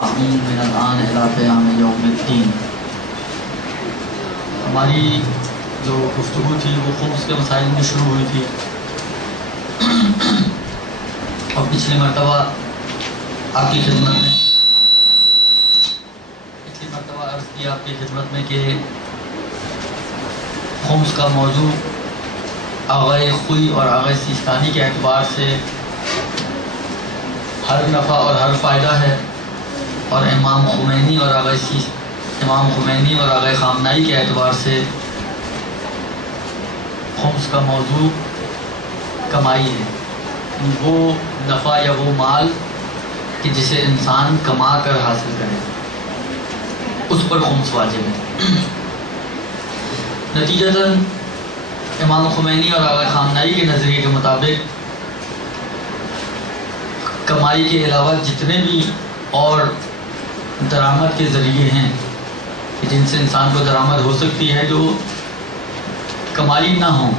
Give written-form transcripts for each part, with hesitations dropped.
آمین من الآن الی قیام یوم الدین۔ ہماری جو گفتگو تھی وہ خمس کے مسائل میں شروع ہوئی تھی، اور پچھلی مرتبہ آپ کی خدمت عرض کی آپ کی خدمت میں کہ خمس کا موضوع آغائے خوئی اور آغائے سیستانی کے اعتبار سے ہر نفع اور ہر فائدہ ہے، اور امام خمینی اور آغا خامنائی کے اعتبار سے خمس کا موضوع کمائی ہے، وہ نفع یا وہ مال کہ جسے انسان کما کر حاصل کرے، اس پر خمس واجب ہے۔ نتیجتاً امام خمینی اور آغا خامنائی کے نظریے کے مطابق کمائی کے علاوہ جتنے بھی اور درآمد کے ذریعے ہیں کہ جن سے انسان کو درآمد ہو سکتی ہے، جو کمائی نہ ہوں،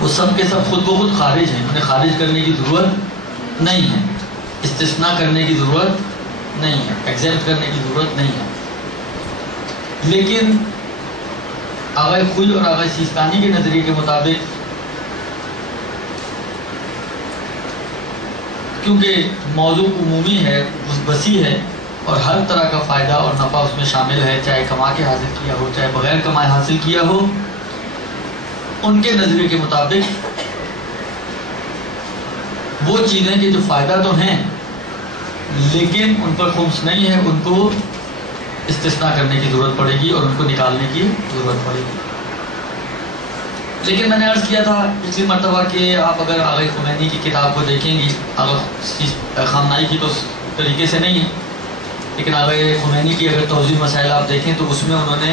وہ سب کے سب خود بخود خارج ہیں، انہیں خارج کرنے کی ضرورت نہیں ہے، استثناء کرنے کی ضرورت نہیں ہے، ایگزیمپٹ کرنے کی ضرورت نہیں ہے۔ لیکن آغائے خوئی اور آغائے سیستانی کے نظریے کے مطابق کیونکہ موضوع عمومی ہے، وسیع ہے، اور ہر طرح کا فائدہ اور نفع اس میں شامل ہے، چاہے کما کے حاصل کیا ہو چاہے بغیر کمائے حاصل کیا ہو، ان کے نظریے کے مطابق وہ چیزیں کہ جو فائدہ تو ہیں لیکن ان پر خمس نہیں ہے، ان کو استثناء کرنے کی ضرورت پڑے گی اور ان کو نکالنے کی ضرورت پڑے گی۔ لیکن میں نے عرض کیا تھا پچھلی مرتبہ کہ آپ اگر آغا خمینی کی کتاب کو دیکھیں گی، آغا خامنائی کی تو اس طریقے سے نہیں ہے، لیکن آغا خمینی کی اگر توضیح مسائل آپ دیکھیں تو اس میں انہوں نے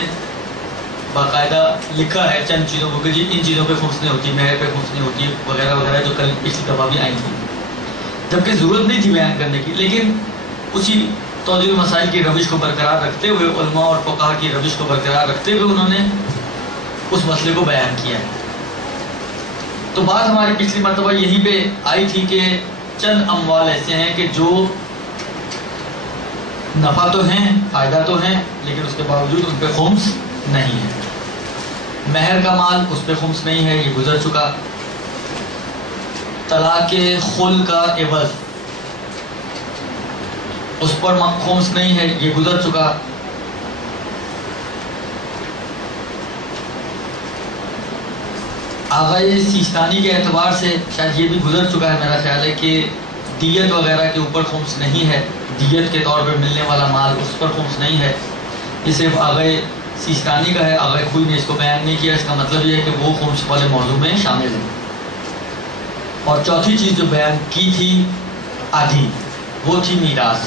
باقاعدہ لکھا ہے چند چیزوں کو کہ جی ان چیزوں پہ خمس نہیں ہوتی، مہر پہ خمس نہیں ہوتی وغیرہ وغیرہ، جو کل پچھلی دفعہ بھی آئی تھی، جبکہ ضرورت نہیں تھی بیان کرنے کی، لیکن اسی توضیح مسائل کی روش کو برقرار رکھتے ہوئے، علماء اور فقہا کی روش کو برقرار رکھتے ہوئے انہوں نے اس مسئلے کو بیان کیا ہے۔ تو بات ہماری پچھلی مرتبہ یہیں پہ آئی تھی کہ چند اموال ایسے ہیں کہ جو نفع تو ہیں، فائدہ تو ہیں، لیکن اس کے باوجود ان پہ خمس نہیں ہے۔ مہر کا مال، اس پہ خمس نہیں ہے، یہ گزر چکا۔ طلاق خل کا عوض، اس پر خمس نہیں ہے، یہ گزر چکا۔ آغائے سیستانی کے اعتبار سے شاید یہ بھی گزر چکا ہے، میرا خیال ہے کہ دیت وغیرہ کے اوپر خمس نہیں ہے، دیت کے طور پہ ملنے والا مال اس پر خمس نہیں ہے، یہ صرف آغائے سیستانی کا ہے۔ آغائے خوئی نے اس کو بیان نہیں کیا، اس کا مطلب یہ ہے کہ وہ خمس والے موضوع میں شامل ہے۔ اور چوتھی چیز جو بیان کی تھی آدھی، وہ تھی میراث۔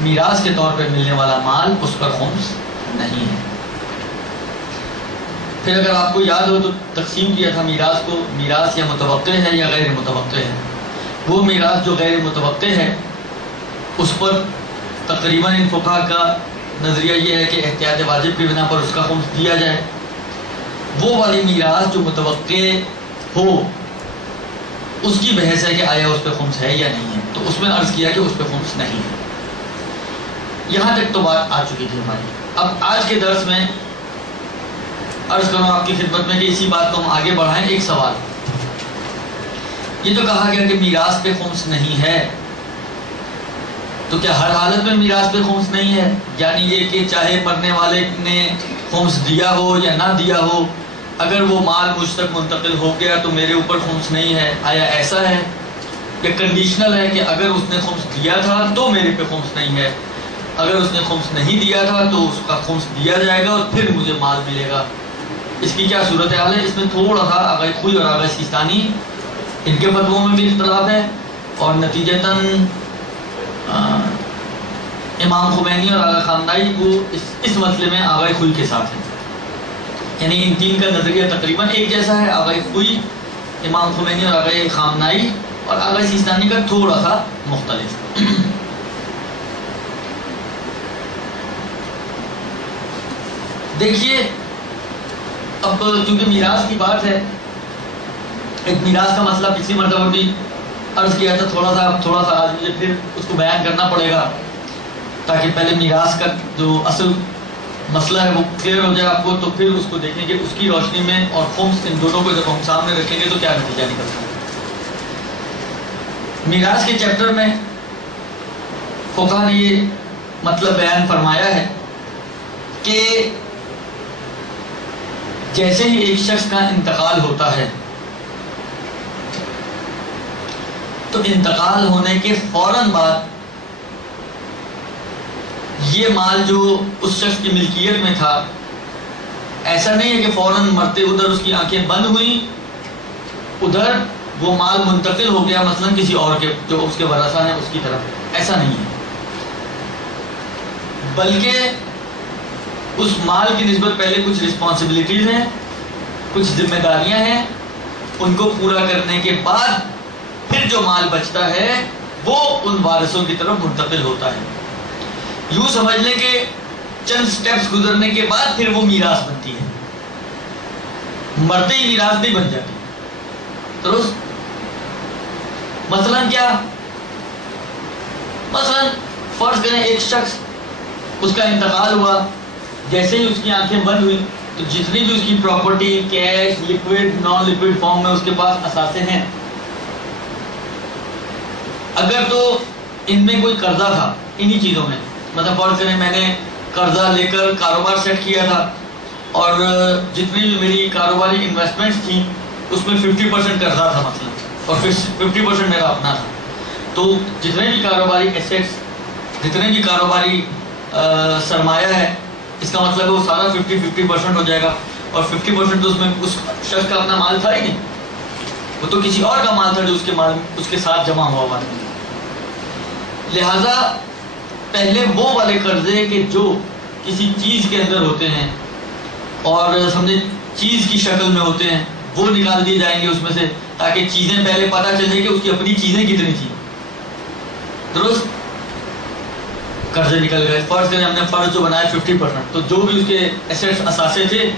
میراث کے طور پہ ملنے والا مال، اس پر خمس نہیں ہے۔ پھر اگر آپ کو یاد ہو تو تقسیم کیا تھا میراث کو، میراث یا متوقع ہے یا غیر متوقع ہے۔ وہ میراث جو غیر متوقع ہے اس پر تقریباً ان فقہا کا نظریہ یہ ہے کہ احتیاط واجب کی بنا پر اس کا خمس دیا جائے۔ وہ والی میراث جو متوقع ہو، اس کی بحث ہے کہ آیا اس پہ خمس ہے یا نہیں ہے، تو اس میں عرض کیا کہ اس پہ خمس نہیں ہے۔ یہاں تک تو بات آ چکی تھی ہماری۔ اب آج کے درس میں عرض کروں آپ کی خدمت میں کہ اسی بات کو ہم آگے بڑھائیں۔ ایک سوال، یہ تو کہا گیا کہ میراث پہ خمس نہیں ہے، تو کیا ہر حالت میں میراث پہ خمس نہیں ہے؟ یعنی یہ کہ چاہے مرنے والے نے خمس دیا ہو یا نہ دیا ہو، اگر وہ مال مجھ تک منتقل ہو گیا تو میرے اوپر خمس نہیں ہے؟ آیا ایسا ہے؟ یا کنڈیشنل ہے کہ اگر اس نے خمس دیا تھا تو میرے پہ خمس نہیں ہے، اگر اس نے خمس نہیں دیا تھا تو اس کا خمس دیا جائے گا اور پھر مجھے مال ملے گا؟ اس کی کیا صورتحال ہے؟ اس میں تھوڑا سا آغائے خوئی اور آغائے سیستانی ان کے فتووں میں بھی اختلاف ہے، اور نتیجتاً امام خمینی اور آغا خامنائی کو اس مسئلے میں آغائے خوئی کے ساتھ ہے، یعنی ان تین کا نظریہ تقریباً ایک جیسا ہے۔ آغائے خوئی، امام خمینی اور آغائے خامنائی، اور آغائے سیستانی کا تھوڑا سا مختلف۔ دیکھیے، اب چونکہ میراث کی بات ہے، ایک میراث کا مسئلہ پچھلی مرتبہ بھی عرض کیا تھا، تھوڑا سا آج مجھے پھر اس کو بیان کرنا پڑے گا تاکہ پہلے میراث کا جو اصل مسئلہ ہے وہ کلیئر ہو جائے آپ کو، تو پھر اس کو دیکھیں کہ اس کی روشنی میں اور خمس ان دونوں کو جب ہم سامنے رکھیں گے تو کیا نتیجہ نکلتا ہے۔ میراث کے چیپٹر میں فقہ نے یہ مطلب بیان فرمایا ہے کہ جیسے ہی ایک شخص کا انتقال ہوتا ہے تو انتقال ہونے کے فوراً بعد یہ مال جو اس شخص کی ملکیت میں تھا، ایسا نہیں ہے کہ فوراً مرتے ادھر اس کی آنکھیں بند ہوئیں، ادھر وہ مال منتقل ہو گیا مثلا کسی اور کے جو اس کے ورثہ ہیں اس کی طرف، ایسا نہیں ہے، بلکہ اس مال کی نسبت پہلے کچھ رسپانسبلٹیز ہیں، کچھ ذمہ داریاں ہیں، ان کو پورا کرنے کے بعد پھر جو مال بچتا ہے وہ ان وارثوں کی طرف منتقل ہوتا ہے۔ یوں سمجھ لیں کہ چند سٹیپس گزرنے کے بعد پھر وہ میراث بنتی ہے، مرتے ہی میراث نہیں بن جاتی۔ درست؟ مثلا کیا؟ مثلا فرض کریں ایک شخص اس کا انتقال ہوا، جیسے ہی اس کی آنکھیں بند ہوئی تو جتنی بھی اس کی property, cash, liquid, naan liquid form میں اس کے پاس اثاثے ہیں، اگر تو ان میں کوئی قرضہ تھا انہی چیزوں میں، مطلب فرض کریں میں نے قرضہ لے کر کاروبار سیٹ کیا تھا اور جتنی بھی میری کاروباری انویسٹمنٹس تھیں اس میں 50% قرضہ تھا مثلا، اور 50% میرا اپنا تھا، تو جتنے بھی کاروباری ایسیٹس، جتنے بھی کاروباری سرمایہ ہے، اس کا مطلب ہے وہ سارا 50% ہو جائے گا، اور 50% تو اس میں اس شخص کا اپنا مال تھا ہی نہیں، وہ تو کسی اور کا مال تھا جو اس کے ساتھ جمع ہوا تھا۔ لہذا پہلے وہ والے قرضے کہ جو کسی چیز کے اندر ہوتے ہیں اور سمجھے چیز کی شکل میں ہوتے ہیں، وہ نکال دیے جائیں گے اس میں سے، تاکہ چیزیں پہلے پتہ چلے کہ اس کی اپنی چیزیں کتنی تھیں۔ درست؟ قرضے نکل گئے، فرض کریں ہم نے فرض جو بنایا 50%، تو جو بھی اس کے ایسیٹس اثاثے تھے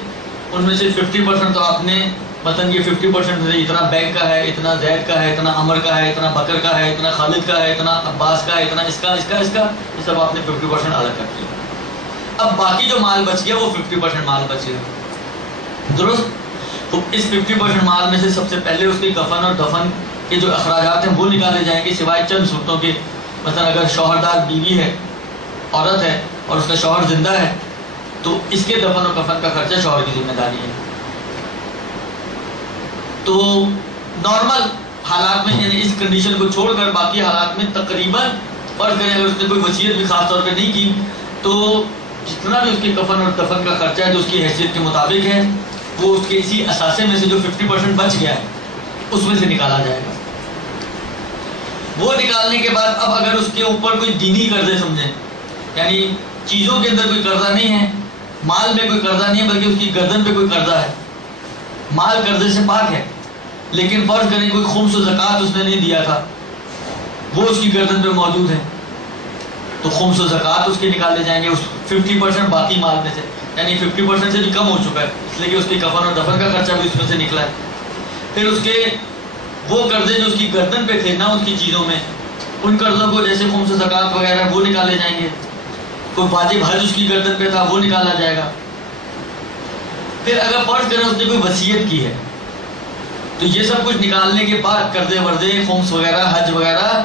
ان میں سے 50% تو آپ نے مثلا یہ 50% اتنا بینک کا ہے، اتنا زید کا ہے، اتنا عمر کا ہے، اتنا بکر کا ہے، اتنا خالد کا ہے، اتنا عباس کا ہے، اتنا اس کا یہ سب آپ نے 50% الگ کر دیا۔ اب باقی جو مال بچ گیا وہ 50% مال بچ گیا۔ درست؟ تو اس 50% مال میں سے سب سے پہلے اس کے کفن اور دفن کے جو اخراجات ہیں وہ نکالے جائیں گے، سوائے چند صورتوں کے، مثلا اگر شوہردار بیوی ہے، عورت ہے اور اس کا شوہر زندہ ہے تو اس کے دفن و کفن کا خرچہ شوہر کی ذمہ داری ہے۔ تو نارمل حالات میں یعنی اس کنڈیشن کو چھوڑ کر باقی حالات میں تقریباً فرض کریں اگر اس نے کوئی وصیت بھی خاص طور پہ نہیں کی تو جتنا بھی اس کے کفن اور دفن کا خرچہ ہے جو اس کی حیثیت کے مطابق ہے وہ اس کے اسی اثاثے میں سے جو 50% بچ گیا ہے اس میں سے نکالا جائے گا۔ وہ نکالنے کے بعد اب اگر اس کے اوپر کوئی دینی قرضے سمجھیں، یعنی چیزوں کے اندر کوئی قرضہ نہیں ہے، مال میں کوئی قرضہ نہیں ہے، بلکہ اس کی گردن پہ کوئی قرضہ ہے، مال قرضے سے پاک ہے، لیکن فرض کریں کوئی خمس و زکوٰۃ اس نے نہیں دیا تھا، وہ اس کی گردن پہ موجود ہے، تو خمس و زکوٰۃ اس کے نکالے جائیں گے اس 50% باقی مال میں سے، یعنی 50% سے بھی کم ہو چکا ہے، اس لیے کہ اس کے کفن اور دفن کا خرچہ بھی اس میں سے نکلا ہے۔ پھر اس کے وہ قرضے جو اس کی گردن پہ تھے نا اس کی چیزوں میں، ان قرضوں کو جیسے خمس و زکوٰۃ وغیرہ وہ نکالے جائیں گے، کوئی واجب حج اس کی گردن پہ تھا وہ نکالا جائے گا۔ پھر اگر فرض کریں اس نے کوئی وصیت کی ہے تو یہ سب کچھ نکالنے کے بعد قرضے ورضے، خمس وغیرہ، حج وغیرہ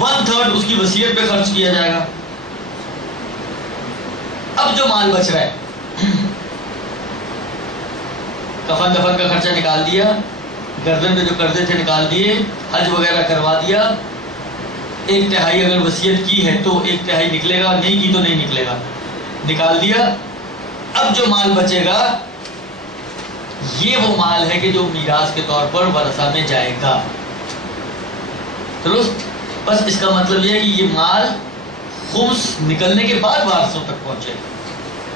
1/3 اس کی وصیت پہ خرچ کیا جائے گا۔ اب جو مال بچ رہا ہے کفن دفن کا خرچہ نکال دیا، گردن پہ جو قرضے تھے نکال دیے، حج وغیرہ کروا دیا، 1/3 اگر وصیت کی ہے تو 1/3 نکلے گا، نہیں کی تو نہیں نکلے گا، نکال دیا۔ اب جو مال بچے گا یہ وہ مال ہے کہ جو میراث کے طور پر ورثہ میں جائے گا۔ درست؟ بس اس کا مطلب یہ ہے کہ یہ مال خمس نکلنے کے بعد وارثوں تک پہنچے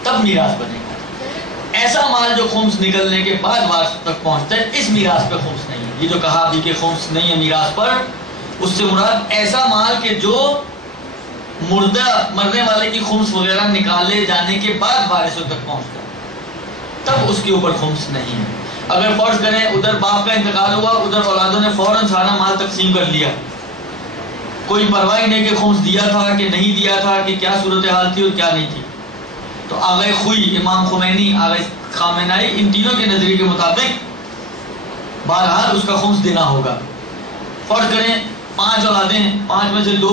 تب میراث بنے گا۔ ایسا مال جو خمس نکلنے کے بعد وارثوں تک پہنچتا ہے اس میراث پہ خمس نہیں ہے۔ یہ جو کہا ابھی کہ خمس نہیں ہے میراث پر، اس سے مراد ایسا مال کہ جو مرنے والے کی خمس وغیرہ نکالے جانے کے بعد وارثوں تک پہنچتا ہے تب اس کے اوپر خمس نہیں ہے۔ اگر فرض کریں ادھر باپ کا انتقال ہوا، ادھر اولادوں نے فوراً سارا مال تقسیم کر لیا، کوئی پرواہ ہی نہیں کہ خمس دیا تھا کہ نہیں دیا تھا، کہ کیا صورتحال تھی اور کیا نہیں تھی. تو آغا خوئی، امام خمینی، آغا خامنائی، ان تینوں کے نظریے کے مطابق بہرحال اس کا خمس دینا ہوگا. فرض کریں 5 اولادیں ہیں، 5 میں سے 2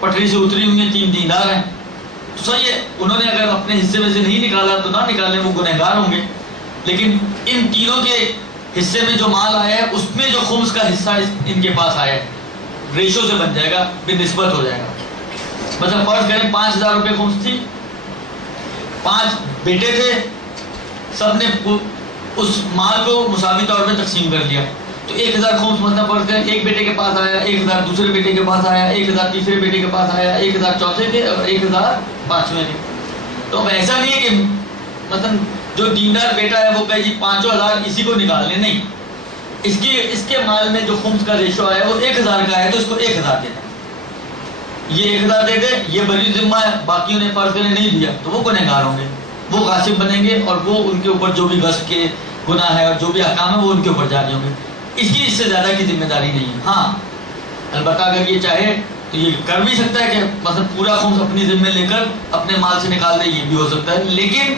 پٹری سے اتری ہوئی ہیں، 3 دیندار ہیں، تو صحیح ہے، انہوں نے اگر اپنے حصے میں سے نہیں نکالا تو نہ نکالیں، وہ گنہگار ہوں گے. لیکن ان تینوں کے حصے میں جو مال آیا ہے اس میں جو خمس کا حصہ ان کے پاس آیا ہے، ریشو سے بن جائے گا، بے نسبت ہو جائے گا. مثلا فرض کریں 5,000 روپے خمس تھی، 5 بیٹے تھے، سب نے اس مال کو مساوی طور پہ تقسیم کر لیا. تو 1,000 خمس مثلا فرض کریں ایک بیٹے کے پاس آیا، 1,000 دوسرے بیٹے کے پاس آیا، 1,000 تیسرے بیٹے کے پاس آیا، 1,000 چوتھے کے اور 1,000 پانچویں کے. تو اب ایسا نہیں ہے کہ مثلا جو دیندار بیٹا ہے وہ کہے جی 5,000 اسی کو نکال لیں، نہیں، اس کے مال میں جو خمس کا ریشو آیا وہ 1,000 کا ہے، تو اس کو 1,000 دینا. یہ 1,000 دے دے، یہ بری ذمہ ہے، باقیوں نے فرض کریں نہیں دیا تو وہ گنہگار ہوں گے، وہ غاصب بنیں گے، اور وہ ان کے اوپر جو بھی غصب کے گناہ ہے اور جو بھی احکام ہے وہ ان کے اوپر جاری ہوں گے. اس سے زیادہ کی ذمہ داری نہیں ہے. ہاں البتہ اگر یہ چاہے تو یہ کر بھی سکتا ہے کہ مثلا پورا خمس اپنی ذمہ لے کر اپنے مال سے نکال دے، یہ بھی ہو سکتا ہے. لیکن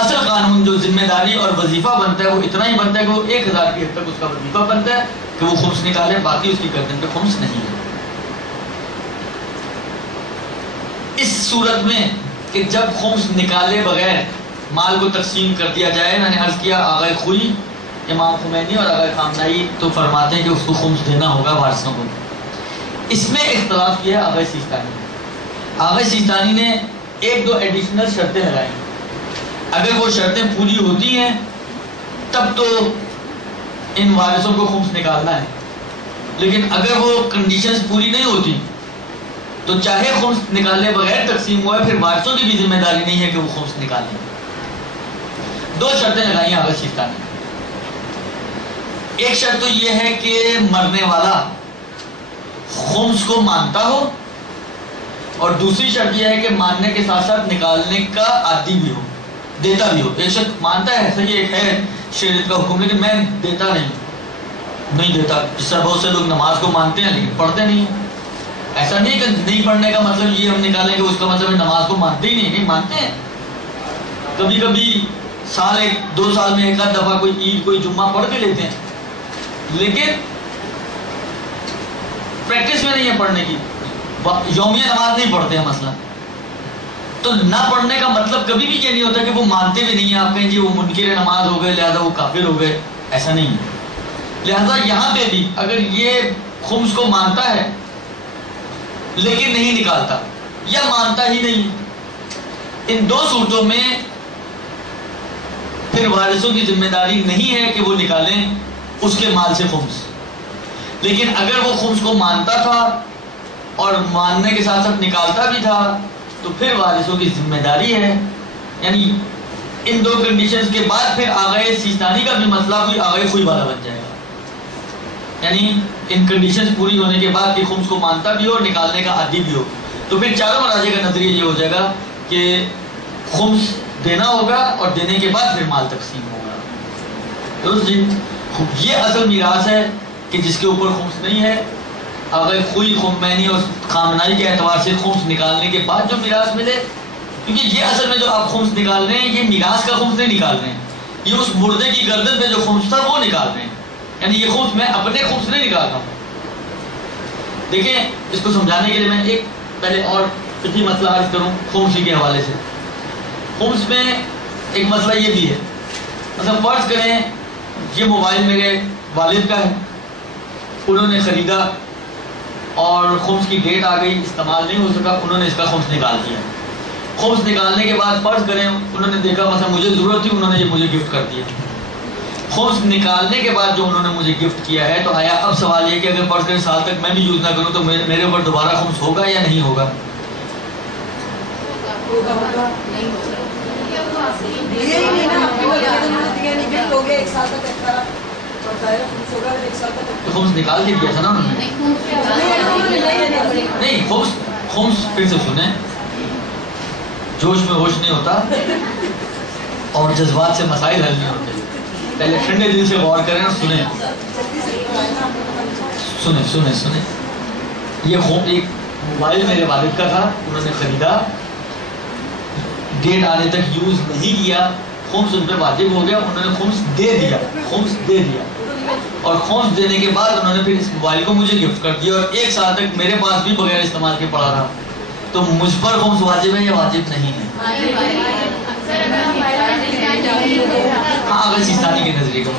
اصل قانون جو ذمہ داری اور وظیفہ بنتا ہے وہ اتنا ہی بنتا ہے کہ وہ 1,000 کی حد تک اس کا وظیفہ بنتا ہے کہ وہ خمس نکالے، باقی اس کی گردن پہ خمس نہیں ہے. اس صورت میں کہ جب خمس نکالے بغیر مال کو تقسیم کر دیا جائے، میں نے عرض کیا آغا خوئی، امام خمینی اور آغا خامنائی تو فرماتے ہیں کہ اس کو خمس دینا ہوگا وارثوں کو. اس میں اختلاف کیا آغا سیستانی نے. آغا سیستانی نے 1-2 ایڈیشنل شرطیں لگائی. اگر وہ شرطیں پوری ہوتی ہیں تب تو ان وارثوں کو خمس نکالنا ہے، لیکن اگر وہ کنڈیشنز پوری نہیں ہوتی تو چاہے خمس نکالنے بغیر تقسیم ہوا ہے، پھر وارثوں کی بھی ذمہ داری نہیں ہے کہ وہ خمس نکالیں. 2 شرطیں لگائی آغا سیستانی نے. ایک شرط تو یہ ہے کہ مرنے والا خمس کو مانتا ہو، اور دوسری شرط یہ ہے کہ ماننے کے ساتھ ساتھ نکالنے کا عادی بھی ہو، دیتا بھی ہو. ایک شخص مانتا ہے، صحیح ایک ہے شریعت کا حکم، لیکن میں دیتا نہیں دیتا. جس طرح بہت سے لوگ نماز کو مانتے ہیں لیکن پڑھتے نہیں ہیں. ایسا نہیں کہ نہیں پڑھنے کا مطلب یہ ہم نکالیں گے اس کا مطلب ہے نماز کو مانتے ہی نہیں مانتے ہیں. کبھی کبھی سال 1-2 سال میں 1 دفعہ کوئی عید کوئی جمعہ پڑھ کے لیتے ہیں، لیکن پریکٹس میں نہیں ہے پڑھنے کی، یومیہ نماز نہیں پڑھتے ہیں مثلا. تو نہ پڑھنے کا مطلب کبھی بھی یہ نہیں ہوتا کہ وہ مانتے بھی نہیں ہیں. آپ کہیں جی وہ منکر نماز ہو گئے لہذا وہ کافر ہو گئے، ایسا نہیں ہے. لہذا یہاں پہ بھی اگر یہ خمس کو مانتا ہے لیکن نہیں نکالتا یا مانتا ہی نہیں، ان 2 صورتوں میں پھر وارثوں کی ذمہ داری نہیں ہے کہ وہ نکالیں اس کے مال سے خمس. لیکن اگر وہ خمس کو مانتا تھا اور ماننے کے ساتھ ساتھ نکالتا بھی تھا تو پھر وارثوں کی ذمہ داری ہے. یعنی ان 2 کنڈیشنز کے بعد پھر آغا سیستانی کا بھی مسئلہ کوئی آغا خوئی والا بن جائے گا. یعنی ان کنڈیشنز پوری ہونے کے بعد کہ خمس کو مانتا بھی ہو اور نکالنے کا عادی بھی ہو، تو پھر چاروں مراجع کا نظریہ یہ ہو جائے گا کہ خمس دینا ہوگا اور دینے کے بعد پھر مال تقسیم ہوگا. درست جی؟ یہ اصل میراث ہے کہ جس کے اوپر خمس نہیں ہے. آغا خوئی، خمینی اور خامنائی کے اعتبار سے خمس نکالنے کے بعد جو میراث ملے، کیونکہ یہ اصل میں جو آپ خمس نکال رہے ہیں یہ میراث کا خمس نہیں نکال رہے ہیں، یہ اس مردے کی گردن پہ جو خمس تھا وہ نکال رہے ہیں. یعنی یہ خمس میں اپنے خمس نہیں نکال رہا ہوں. دیکھیں اس کو سمجھانے کے لیے میں ایک پہلے اور فقہی مسئلہ عرض کروں خمس کے حوالے سے. خمس میں ایک مسئلہ یہ بھی ہے، مثلا فرض کریں یہ موبائل میرے والد کا ہے، انہوں نے خریدا اور خمس کی ڈیٹ آ گئی، استعمال نہیں ہو سکا، انہوں نے اس کا خمس نکال دیا. خمس نکالنے کے بعد فرض کریں انہوں نے دیکھا مثلا مجھے ضرورت تھی، انہوں نے یہ مجھے گفٹ کر دیا. خمس نکالنے کے بعد جو انہوں نے مجھے گفٹ کیا ہے، تو آیا اب سوال یہ کہ اگر فرض کریں سال تک میں بھی یوز نہ کروں تو میرے اوپر دوبارہ خمس ہوگا یا نہیں ہوگا؟ تو خمس نکال کے دیا تھا نا انہوں نے. نہیں، خمس پھر سے سنیں، جوش میں ہوش نہیں ہوتا اور جذبات سے مسائل حل نہیں ہوتے. پہلے ٹھنڈے دل سے غور کریں اور سنیں. یہ ایک موبائل میرے والد کا تھا، انہوں نے خریدا، ڈیٹ آنے تک یوز نہیں کیا، خمس ان پہ واجب ہو گیا، انہوں نے خمس دے دیا اور خمس دینے کے بعد انہوں نے پھر اس موبائل کو مجھے گفٹ کر دیا، اور 1 سال تک میرے پاس بھی بغیر استعمال کے پڑا رہا. تو مجھ پر خمس واجب ہے یا واجب نہیں ہے؟ ہاں، اگر سیستانی کے نظریے کا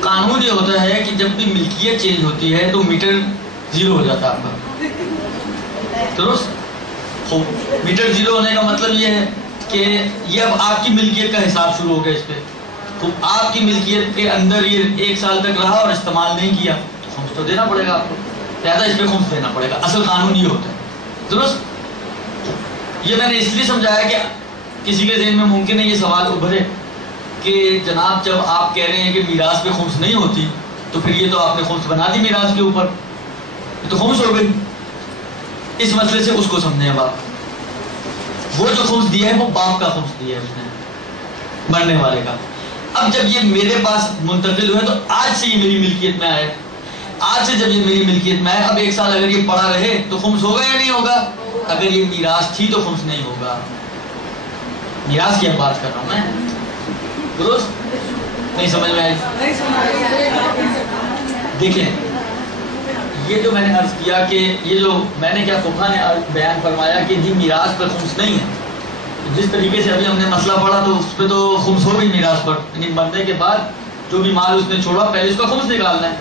قانون یہ ہوتا ہے کہ جب بھی ملکیت چینج ہوتی ہے تو میٹر زیرو ہو جاتا ہے آپ کا. درست؟ میٹر زیرو ہونے کا مطلب یہ ہے کہ یہ اب آپ کی ملکیت کا حساب شروع ہو گیا اس پہ. تو آپ کی ملکیت کے اندر یہ 1 سال تک رہا اور استعمال نہیں کیا تو خمس تو دینا پڑے گا آپ کو، لہٰذا اس پہ خمس دینا پڑے گا. اصل قانون یہ ہوتا ہے. درست؟ یہ میں نے اس لیے سمجھایا کہ کسی کے ذہن میں ممکن ہے یہ سوال ابھرے کہ جناب جب آپ کہہ رہے ہیں کہ میراث پہ خمس نہیں ہوتی تو پھر یہ تو آپ نے خمس بنا دی میراث کے اوپر، تو خمس ہو گئی. اس مسئلے سے اس کو سمجھیں. اب آپ وہ جو خمس دیا ہے وہ باپ کا خمس دیا ہے اس نے، مرنے والے کا. اب جب یہ میرے پاس منتقل ہوئے تو آج سے یہ میری ملکیت میں آئے. آج سے جب یہ میری ملکیت میں آئے، اب 1 سال اگر یہ پڑا رہے تو خمس ہوگا یا نہیں ہوگا؟ اگر یہ میراث تھی تو خمس نہیں ہوگا. میراث کی اب بات کر رہا ہوں میں. درست؟ نہیں سمجھ میں آئی؟ دیکھیں، یہ جو میں نے عرض کیا کہ یہ جو میں نے کیا فقہ نے بیان فرمایا کہ جی میراث پر خمس نہیں ہے. جس طریقے سے ابھی ہم نے مسئلہ پڑھا تو اس پہ تو خمس ہو گئی میراث پر، یعنی مرنے کے بعد جو بھی مال اس نے چھوڑا پہلے اس کا خمس نکالنا ہے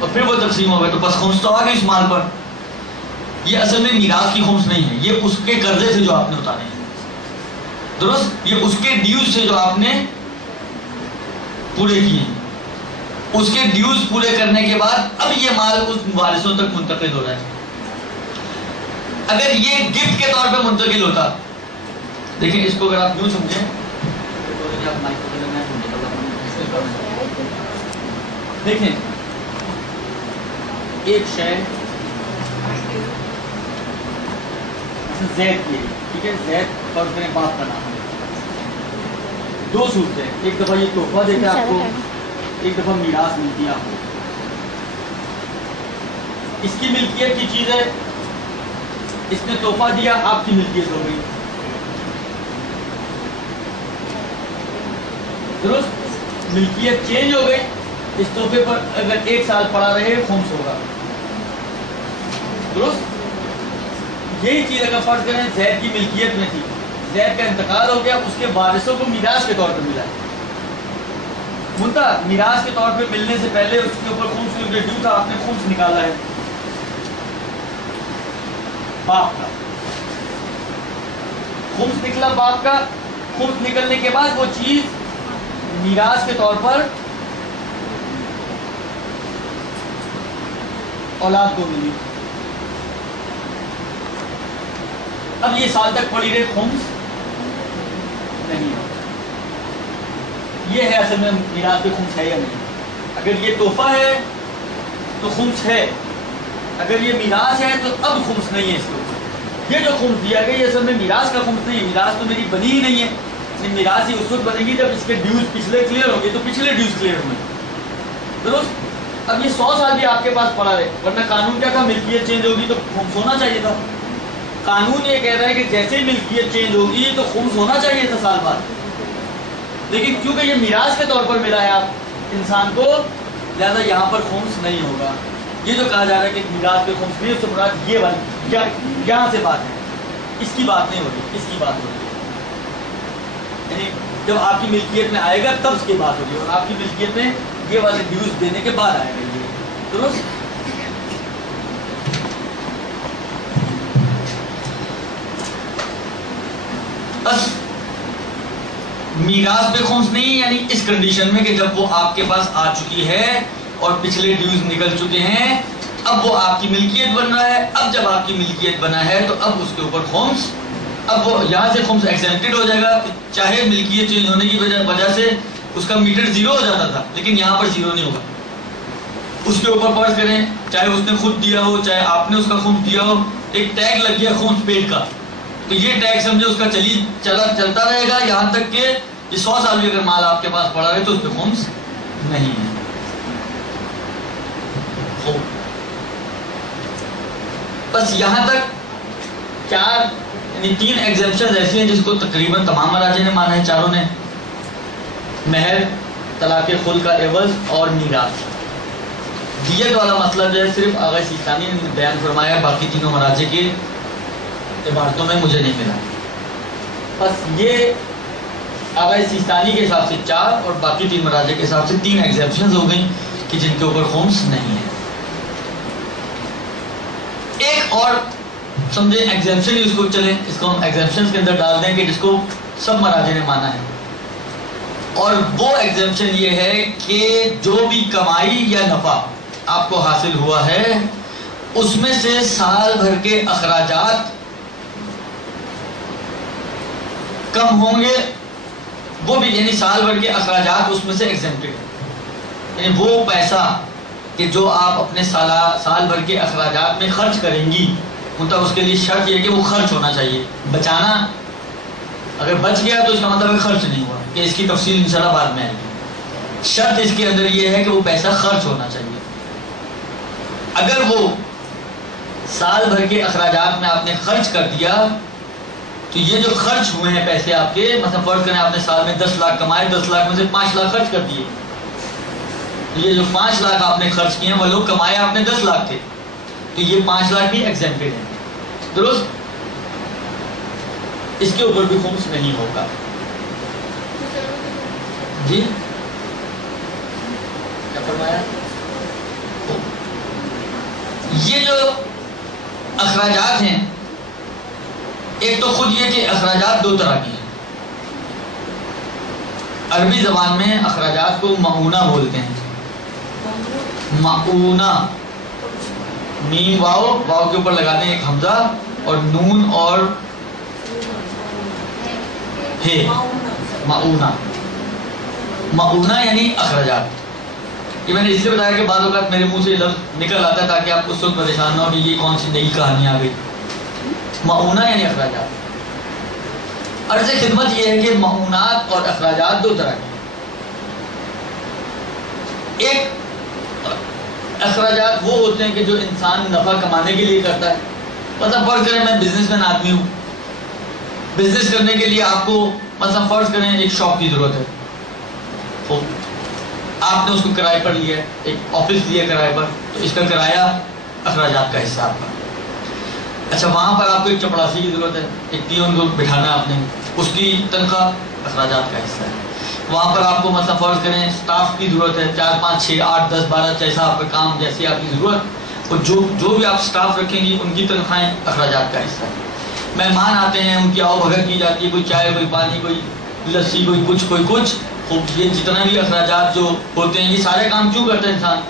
اور پھر وہ تقسیم ہو گئے تو بس خمس تو آ گئی اس مال پر. یہ اصل میں میراث کی خمس نہیں ہے، یہ اس کے قرضے سے جو آپ نے اتارے ہیں. درست؟ یہ اس کے ڈیوز سے جو آپ نے پورے کیے، اس کے ڈیوز پورے کرنے کے بعد اب یہ مال اس وارثوں تک منتقل ہو رہا ہے. اگر یہ گفٹ کے طور پہ منتقل ہوتا، دیکھیں اس کو اگر آپ یوں سمجھیں، دیکھیں ایک شے زید کی، ٹھیک ہے، زید فرض کریں باپ کا نام ہے. 2 صورتیں، ایک دفعہ یہ تحفہ دیتا ہے آپ کو، ایک دفعہ میراث ملتی ہے آپ کو. اس کی ملکیت کی چیز ہے، اس نے تحفہ دیا، آپ کی ملکیت ہو گئی. درست؟ ملکیت چینج ہو گئی. اس تحفے پر اگر 1 سال پڑا رہے خمس ہوگا. درست؟ یہی چیز اگر فرض کریں زید کی ملکیت میں تھی، زید کا انتقال ہو گیا، اس کے وارثوں کو میراث کے طور پر ملا. منتہا میراث کے طور پہ ملنے سے پہلے اس کے اوپر خمس کیونکہ ڈیو تھا، آپ نے خمس نکالا ہے باپ کا. خمس نکلا باپ کا. خمس نکلنے کے بعد وہ چیز میراث کے طور پر اولاد کو ملی. اب یہ سال تک پڑی رہے خمس نہیں ہے. یہ ہے اصل میں میراث پہ خمس ہے یا نہیں. اگر یہ تحفہ ہے تو خمس ہے، اگر یہ میراث ہے تو اب خمس نہیں ہے اس کے اوپر. یہ جو خمس دیا گیا یہ اصل میں میراث کا خمس نہیں ہے. میراث تو میری بنی ہی نہیں ہے. میراث ہی اس وقت بنے گی جب اس کے ڈیوز پچھلے کلیئر ہوں گے تو پچھلے ڈیوز کلیئر ہوں گے. درست؟ اب یہ 100 سال بھی آپ کے پاس پڑا رہے، ورنہ قانون کیا تھا؟ ملکیت چینج ہوگی تو خمس ہونا چاہیے تھا. قانون یہ کہہ رہا ہے کہ جیسے ہی ملکیت چینج ہوگی تو خمس ہونا چاہیے تھا سال بعد. لیکن کیونکہ یہ میراث کے طور پر ملا ہے آپ انسان کو، لہذا یہاں پر خمس نہیں ہوگا. یہ جو کہا جا رہا ہے کہ میراث پہ خمس نہیں، اس سے مراد یہ والی یہاں سے بات ہے، اس کی بات نہیں ہوگی، اس کی بات ہوگی. یعنی جب آپ کی ملکیت میں آئے گا تب اس کی بات ہوگی، اور آپ کی ملکیت میں یہ والے ڈیوز دینے کے بعد آئے گا یہ. درست؟ بس میراث پہ خمس نہیں، یعنی اس کنڈیشن میں کہ جب وہ آپ کے پاس آ چکی ہے اور پچھلے ڈیوز نکل چکے ہیں، اب وہ آپ کی ملکیت بن رہا ہے. اب جب آپ کی ملکیت بنا ہے تو اب اس کے اوپر خمس، اب وہ یہاں سے خمس ایکسنٹڈ ہو جائے گا. چاہے ملکیت چینج ہونے کی وجہ سے اس کا میٹر 0 ہو جاتا تھا، لیکن یہاں پر 0 نہیں ہوگا. اس کے اوپر فرض کریں چاہے اس نے خود دیا ہو چاہے آپ نے اس کا خمس دیا ہو، ایک ٹیگ لگ گیا خمس پیڈ کا، تو یہ ٹیگ سمجھے اس کا چلتا رہے گا یہاں تک کہ یہ 100 سال بھی اگر مال آپ کے پاس پڑا رہے تو اس پہ خمس نہیں ہے. بس یہاں تک چار یعنی 3 ایگزمپشن ایسی ہیں جس کو تقریباً تمام مراجع نے مانا ہے، چاروں نے، مہر، طلاق خلع کا عوض اور میراث۔ دیت والا مسئلہ جو ہے صرف آغا سیستانی نے بیان فرمایا، باقی تینوں مراجع کی عبارتوں میں مجھے نہیں ملا۔ بس یہ آغا سیستانی کے حساب سے 4 اور باقی 3 مراجع کے حساب سے 3 ایگزمپشنز ہو گئیں کہ جن کے اوپر خمس نہیں ہے۔ ایک اور سمجھیں ایگزمپشن ہی اس کو چلیں، اس کو ہم ایگزمپشنز کے اندر ڈال دیں کہ جس کو سب مراجع نے مانا ہے، اور وہ ایگزمپشن یہ ہے کہ جو بھی کمائی یا نفع آپ کو حاصل ہوا ہے اس میں سے سال بھر کے اخراجات کم ہوں گے، وہ بھی یعنی سال بھر کے اخراجات اس میں سے ایگزمپٹڈ ہیں، یعنی وہ پیسہ کہ جو آپ اپنے سال بھر کے اخراجات میں خرچ کریں گی، مطلب اس کے لیے شرط یہ کہ وہ خرچ ہونا چاہیے۔ بچانا اگر بچ گیا تو اس کا مطلب ہے خرچ نہیں ہوا، کہ اس کی تفصیل انشاءاللہ بعد میں آئے گی۔ شرط اس کے اندر یہ ہے کہ وہ پیسہ خرچ ہونا چاہیے۔ اگر وہ سال بھر کے اخراجات میں آپ نے خرچ کر دیا تو یہ جو خرچ ہوئے ہیں پیسے آپ کے، مثلا فرض کریں آپ نے سال میں 10 لاکھ کمائے، 10 لاکھ میں سے 5 لاکھ خرچ کر دیے، یہ جو 5 لاکھ آپ نے خرچ کیے ہیں وہ لوگ کمائے آپ نے 10 لاکھ تھے، تو یہ 5 لاکھ بھی ایگزمپٹڈ ہیں، درست؟ اس کے اوپر بھی خمس نہیں ہوگا۔ جی کیا فرمایا؟ یہ جو اخراجات ہیں، ایک تو خود یہ کہ اخراجات 2 طرح کی ہیں۔ عربی زبان میں اخراجات کو معونہ بولتے ہیں، معونہ، میم واو، واو کے اوپر لگاتے ہیں ایک حمزہ اور نون اور ہے، معونہ، معونہ یعنی اخراجات۔ یہ میں نے اس لیے بتایا کہ بعض اوقات میرے منہ سے یہ لفظ نکل آتا ہے تاکہ آپ اس وقت پریشان نہ ہو کہ یہ کون سی نئی کہانی آ گئی۔ معونہ یعنی اخراجات۔ عرض خدمت یہ ہے کہ معونات اور اخراجات 2 طرح کے ہیں۔ ایک اخراجات وہ ہوتے ہیں کہ جو انسان نفع کمانے کے لیے کرتا ہے، مطلب فرض کریں میں بزنس مین آدمی ہوں، بزنس کرنے کے لیے آپ کو مثلا فرض کریں ایک شاپ کی ضرورت ہے، تو آپ نے اس کو کرائے پر لیا ہے، ایک آفس لیا کرائے پر، تو اس کا کرایہ اخراجات کا حصہ آپ کا۔ اچھا وہاں پر آپ کو ایک چپڑاسی کی ضرورت ہے، ایک پیون کو بٹھانا آپ نے، اس کی تنخواہ اخراجات کا حصہ ہے۔ وہاں پر آپ کو مثلا فرض کریں سٹاف کی ضرورت ہے، 4 5 6 8 10 12 جیسا آپ کا کام، جیسی آپ کی ضرورت، اور جو بھی آپ سٹاف رکھیں گی ان کی تنخواہیں اخراجات کا حصہ ہے۔ مہمان آتے ہیں، ان کی آؤ بھگت کی جاتی ہے، کوئی چائے، کوئی پانی، کوئی لسی، کوئی کچھ، خوب یہ جتنا بھی اخراجات جو ہوتے ہیں یہ سارے کام کیوں کرتا ہے انسان؟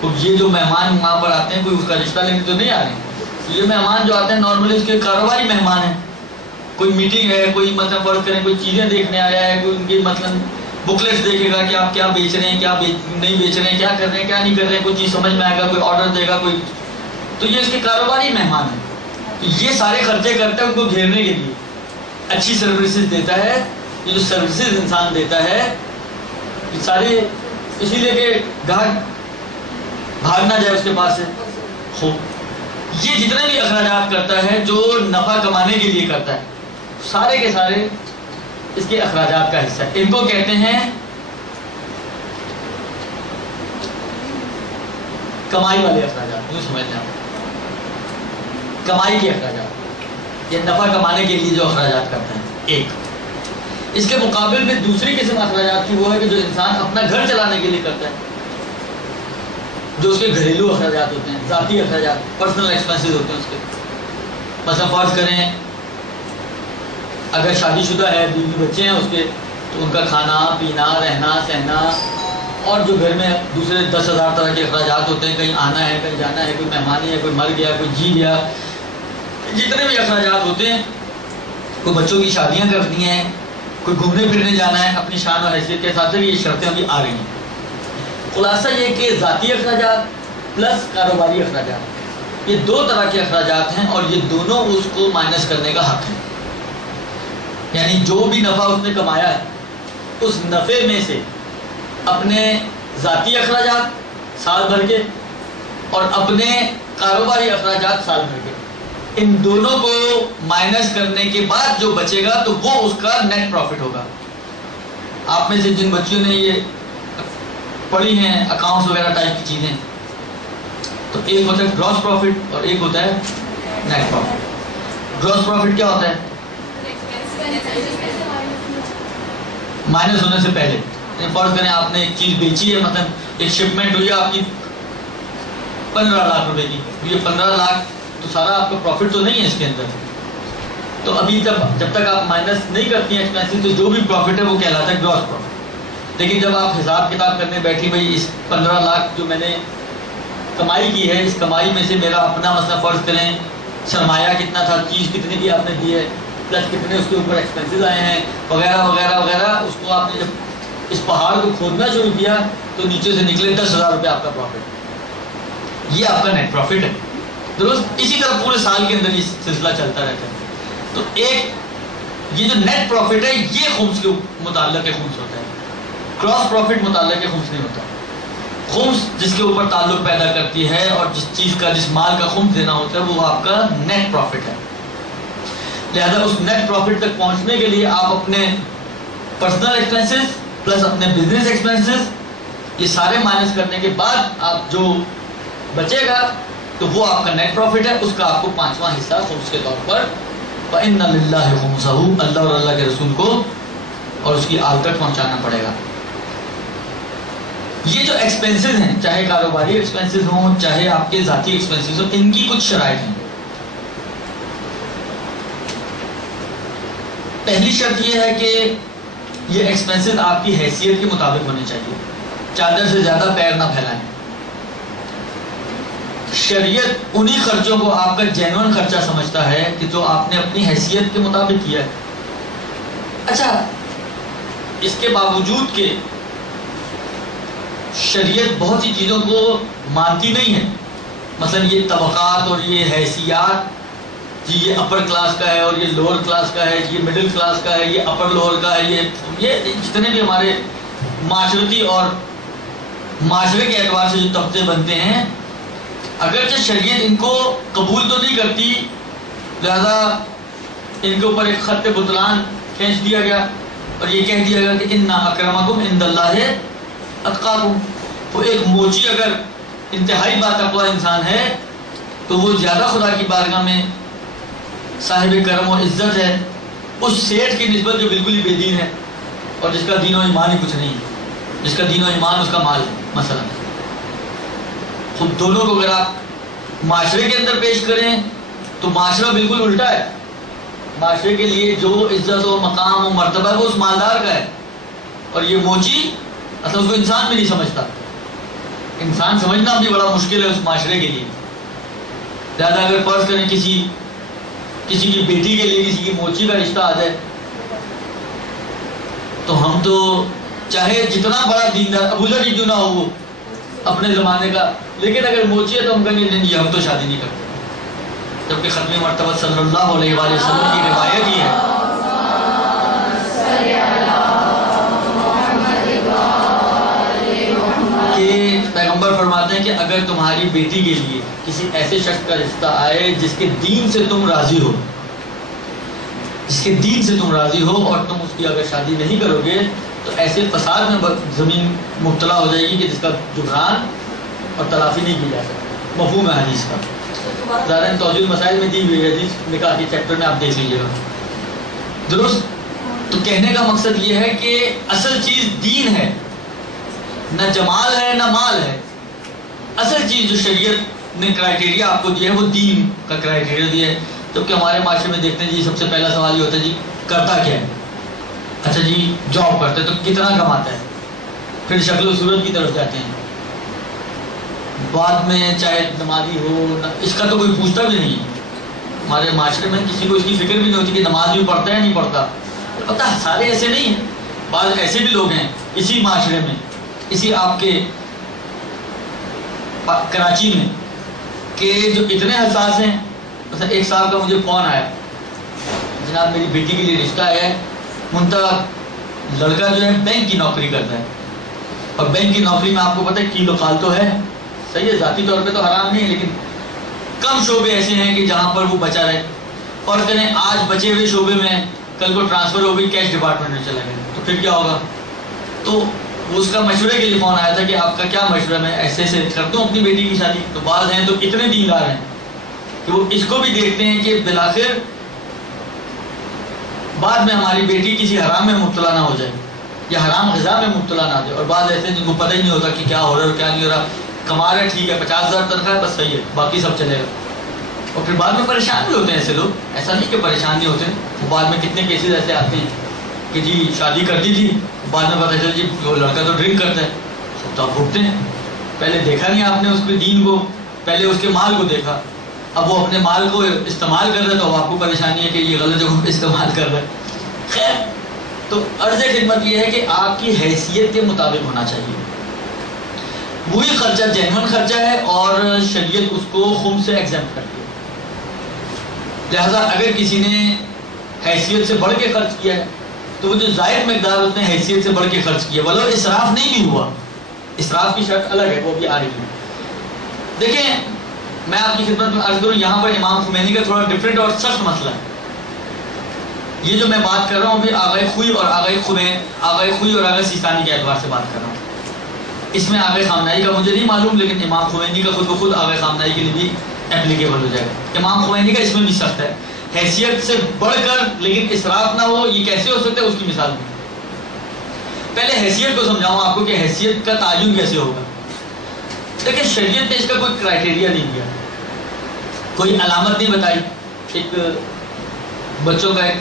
خوب یہ جو مہمان وہاں پر آتے ہیں کوئی اس کا رشتہ لینے تو نہیں آ رہے ہیں، یہ مہمان جو آتے ہیں نارملی اس کے کاروباری مہمان ہیں، کوئی میٹنگ ہے، کوئی مطلب فرض کریں کوئی چیزیں دیکھنے آیا ہے، کوئی ان کی مطلب بکلیٹس دیکھے گا کہ آپ کیا بیچ رہے ہیں، کیا نہیں بیچ رہے ہیں، کیا کر رہے ہیں، کیا نہیں کر رہے ہیں، کوئی چیز سمجھ میں آئے گا، کوئی آرڈر دے گا کوئی، تو یہ اس کے کاروباری مہمان ہیں، تو یہ سارے خرچے کرتا ہے ان کو گھیرنے کے لیے، اچھی سروسز دیتا ہے، یہ جو سروسز انسان دیتا ہے یہ سارے اسی لیے کہ گاہک بھاگ نہ جائے اس کے پاس سے۔ خوب یہ جتنے بھی اخراجات کرتا ہے جو نفع کمانے کے لیے کرتا ہے، سارے کے سارے اس کے اخراجات کا حصہ ہے۔ ان کو کہتے ہیں کمائی والے اخراجات، یوں سمجھتے ہیں کمائی کے اخراجات، یہ نفع کمانے کے لیے جو اخراجات کرتے ہیں۔ ایک اس کے مقابل میں دوسری قسم اخراجات کی وہ ہے کہ جو انسان اپنا گھر چلانے کے لیے کرتا ہے، جو اس کے گھریلو اخراجات ہوتے ہیں، ذاتی اخراجات، پرسنل ایکسپینسز ہوتے ہیں اس کے۔ مثلا فرض کریں اگر شادی شدہ ہے، بیوی بچے ہیں اس کے، تو ان کا کھانا پینا، رہنا سہنا، اور جو گھر میں دوسرے 10,000 طرح کے اخراجات ہوتے ہیں، کہیں آنا ہے، کہیں جانا ہے، کوئی مہمانی ہے، کوئی مر گیا، کوئی جی گیا، جتنے بھی اخراجات ہوتے ہیں، کوئی بچوں کی شادیاں کرنی ہیں، کوئی گھومنے پھرنے جانا ہے، اپنی شان و حیثیت کے حساب سے بھی یہ شرطیں ابھی آ رہی ہیں۔ خلاصہ یہ کہ ذاتی اخراجات پلس کاروباری اخراجات، یہ 2 طرح کے اخراجات ہیں، اور یہ دونوں اس کو مائنس کرنے کا حق ہے، یعنی جو بھی نفع اس نے کمایا ہے اس نفع میں سے اپنے ذاتی اخراجات سال بھر کے اور اپنے کاروباری اخراجات سال بھر کے، ان دونوں کو مائنس کرنے کے بعد جو بچے گا تو وہ اس کا نیٹ پروفٹ ہوگا. آپ میں سے جن بچوں نے یہ پڑھی ہیں اکاؤنٹس وغیرہ ٹائپ کی چیزیں، تو ایک ہوتا ہے گراس پروفٹ اور ایک ہوتا ہے نیٹ پروفٹ. گراس پروفٹ کیا ہوتا ہے؟ مائنس ہونے سے پہلے. فرض کریں آپ نے ایک چیز بیچی ہے، مثلا ایک شپمنٹ ہوئی ہے آپ کی 15 لاکھ روپے کی، یہ 15 لاکھ تو سارا آپ کا پروفٹ تو نہیں ہے اس کے اندر. تو ابھی جب تک آپ مائنس نہیں کرتی ہیں ایکسپینسز تو جو بھی پروفٹ ہے وہ کہلاتا ہے گراس پروفٹ. لیکن جب آپ حساب کتاب کرنے بیٹھی بھائی اس 15 لاکھ جو میں نے کمائی کی ہے، اس کمائی میں سے میرا اپنا مثلا فرض کریں سرمایہ کتنا تھا، چیز کتنے کی آپ نے دی ہے، پلس کتنے اس کے اوپر ایکسپینسز آئے ہیں وغیرہ وغیرہ وغیرہ، اس کو آپ نے جب اس پہاڑ کو کھودنا شروع کیا تو نیچے سے نکلے 10,000 روپے آپ کا پروفٹ. یہ آپ کا نیٹ پروفٹ ہے. درست اسی طرح پورے سال کے اندر یہ سلسلہ چلتا رہتا ہے. تو ایک یہ جو نیٹ پروفٹ ہے یہ خمس کے متعلق خمس ہوتا ہے، کراس پروفٹ متعلق خمس نہیں ہوتا. خمس جس کے اوپر تعلق پیدا کرتی ہے اور جس چیز کا جس مال کا خمس دینا ہوتا ہے وہ آپ کا نیٹ پروفٹ ہے. لہذا اس نیٹ پروفٹ تک پہنچنے کے لیے آپ اپنے پرسنل ایکسپینسز پلس اپنے بزنس ایکسپینسز یہ سارے مائنس کرنے کے بعد آپ جو بچے گا تو وہ آپ کا نیٹ پروفٹ ہے. اس کا آپ کو 5واں حصہ خمس کے طور پر وَإِنَّ لِلَّهِ خُمُسَهُ اللہ اور اللہ کے رسول کو اور اس کی آل تک پہنچانا پڑے گا. یہ جو ایکسپینسز ہیں چاہے کاروباری ایکسپینسز ہوں چاہے آپ کے ذاتی ایکسپینسز ہوں، ان کی کچھ شرائط ہیں. پہلی شرط یہ ہے کہ یہ ایکسپینسز آپ کی حیثیت کے مطابق ہونے چاہیے. چادر سے زیادہ پیر نہ پھیلائیں. شریعت انہی خرچوں کو آپ کا جینون خرچہ سمجھتا ہے کہ جو آپ نے اپنی حیثیت کے مطابق کیا ہے. اچھا، اس کے باوجود کہ شریعت بہت سی چیزوں کو مانتی نہیں ہے، مثلا یہ طبقات اور یہ حیثیات، جی یہ اپر کلاس کا ہے اور یہ لوور کلاس کا ہے، یہ مڈل کلاس کا ہے، یہ اپر لوور کا ہے، یہ جتنے بھی ہمارے معاشرتی اور معاشرے کے اعتبار سے جو طبقے بنتے ہیں، اگرچہ شریعت ان کو قبول تو نہیں کرتی، لہذا ان کے اوپر ایک خط بطلان کھینچ دیا گیا اور یہ کہہ دیا گیا کہ ان اکرمکم عند اللہ اتقاکم. تو ایک موچی اگر انتہائی باتقوا انسان ہے تو وہ زیادہ خدا کی بارگاہ میں صاحب کرم و عزت ہے اس سیٹھ کی نسبت جو بالکل ہی بے دین ہے اور جس کا دین و ایمان ہی کچھ نہیں ہے، جس کا دین و ایمان اس کا مال ہے. مثلا خود دونوں کو اگر آپ معاشرے کے اندر پیش کریں تو معاشرہ بالکل الٹا ہے. معاشرے کے لیے جو عزت و مقام و مرتبہ ہے وہ اس مالدار کا ہے، اور یہ موچی اصل اس کو انسان بھی نہیں سمجھتا. انسان سمجھنا بھی بڑا مشکل ہے اس معاشرے کے لیے. لہٰذا اگر فرض کریں کسی کی بیٹی کے لیے کسی کی موچی کا رشتہ آ جائے تو ہم تو چاہے جتنا بڑا دیندار ابو ذر کیوں نہ ہو وہ اپنے زمانے کا، لیکن اگر موچی ہے تو ہم کہیں گے نہیں ہم تو شادی نہیں کرتے. جبکہ ختم مرتبہ صلی اللہ علیہ وآلہ وسلم کی روایت ہی ہے کہ پیغمبر فرماتے ہیں کہ اگر تمہاری بیٹی کے لیے کسی ایسے شخص کا رشتہ آئے جس کے دین سے تم راضی ہو، جس کے دین سے تم راضی ہو اور تم اس کی اگر شادی نہیں کرو گے تو ایسے فساد میں زمین مبتلا ہو جائے گی کہ جس کا جبران اور تلافی نہیں کی جا سکتی. مفہوم ہے حدیث کا، ظاہراً توجیہ المسائل میں دی ہوئی حدیث نکاح کے چیپٹر میں آپ دیکھ لیجیے گا. درست. تو کہنے کا مقصد یہ ہے کہ اصل چیز دین ہے، نہ جمال ہے نہ مال ہے. اصل چیز جو شریعت نے کرائٹیریا آپ کو دیا ہے وہ دین کا کرائٹیریا دیا ہے. جبکہ ہمارے معاشرے میں دیکھتے ہیں جی سب سے پہلا سوال یہ ہوتا ہے جی کرتا کیا ہے. اچھا جی جاب کرتے تو کتنا کماتا ہے، پھر شکل و صورت کی طرف جاتے ہیں. بعد میں چاہے نمازی ہو اس کا تو کوئی پوچھتا بھی نہیں. ہمارے معاشرے میں کسی کو اس کی فکر بھی نہیں ہوتی کہ نماز بھی پڑھتا ہے نہیں پڑھتا. پتہ سارے ایسے نہیں ہیں، بعض ایسے بھی لوگ ہیں اسی معاشرے میں، اسی آپ کے کراچی میں، کہ جو اتنے حساس ہیں. مثلا ایک صاحب کا مجھے فون آیا، جناب میری بیٹی کے لیے رشتہ ہے، منتہا لڑکا جو ہے بینک کی نوکری کرتا ہے، اور بینک کی نوکری میں آپ کو پتہ ہے کیلو کال تو ہے. صحیح ہے، ذاتی طور پہ تو حرام نہیں ہے، لیکن کم شعبے ایسے ہیں کہ جہاں پر وہ بچا رہے. اور کہیں آج بچے ہوئے شعبے میں کل کو ٹرانسفر ہو گئی کیش ڈپارٹمنٹ میں چلا گیا تو پھر کیا ہوگا؟ تو اس کا مشورے کے لیے فون آیا تھا کہ آپ کا کیا مشورہ، میں ایسے ایسے کرتا ہوں اپنی بیٹی کی شادی. تو بعض ہیں تو اتنے دیندار ہیں کہ وہ اس کو بھی دیکھتے ہیں کہ بالآخر بعد میں ہماری بیٹی کسی حرام میں مبتلا نہ ہو جائے یا حرام غذا میں مبتلا نہ ہو جائے. اور بعض ایسے جن کو پتہ ہی نہیں ہوتا کہ کیا ہو رہا ہے اور کیا نہیں ہو رہا، کما رہے ٹھیک ہے 50,000 تنخواہ ہے بس صحیح ہے باقی سب چلے گا. اور پھر بعد میں پریشان بھی ہوتے ہیں ایسے لوگ. ایسا نہیں کہ پریشان نہیں ہوتے، وہ بعد میں کتنے کیسز ایسے آتے ہیں کہ جی شادی کر دی تھی، بعد میں پتہ چلا جی وہ لڑکا تو ڈرنک کرتا ہے. تو آپ اٹھتے ہیں، پہلے دیکھا نہیں آپ نے اس کے دین کو، پہلے اس کے مال کو دیکھا. اب وہ اپنے مال کو استعمال کر رہا ہے تو آپ کو پریشانی ہے کہ یہ غلط جگہوں پہ استعمال کر رہا ہے. خیر، تو عرض خدمت یہ ہے کہ آپ کی حیثیت کے مطابق ہونا چاہیے. وہی خرچہ جینون خرچہ ہے اور شریعت اس کو خم سے ایگزمپٹ کرتی ہے. لہذا اگر کسی نے حیثیت سے بڑھ کے خرچ کیا ہے تو وہ جو زائد مقدار اس نے حیثیت سے بڑھ کے خرچ کیا ولو اسراف نہیں بھی ہوا، اسراف کی شرط الگ ہے، وہ بھی آ رہی ہے. دیکھیں میں آپ کی خدمت میں عرض کروں، یہاں پر امام خمینی کا تھوڑا ڈفرینٹ اور سخت مسئلہ ہے. یہ جو میں بات کر رہا ہوں ابھی آغای خوئی اور آغای سیستانی کے اعتبار سے بات کر رہا ہوں. اس میں آغای خامنائی کا مجھے نہیں معلوم، لیکن امام خمینی کا خود بخود آغای خامنائی کے لیے بھی اپلیکیبل ہو جائے گا. امام خمینی کا اس میں بھی سخت ہے، حیثیت سے بڑھ کر لیکن اسراف نہ ہو. یہ کیسے ہو سکتا ہے اس کی مثال میں پہلے حیثیت کو سمجھاؤں آپ کو کہ حیثیت کا تعین کیسے ہوگا. دیکھیں شریعت نے اس کا کوئی کرائٹیریا نہیں دیا، کوئی علامت نہیں بتائی. ایک بچوں کا ایک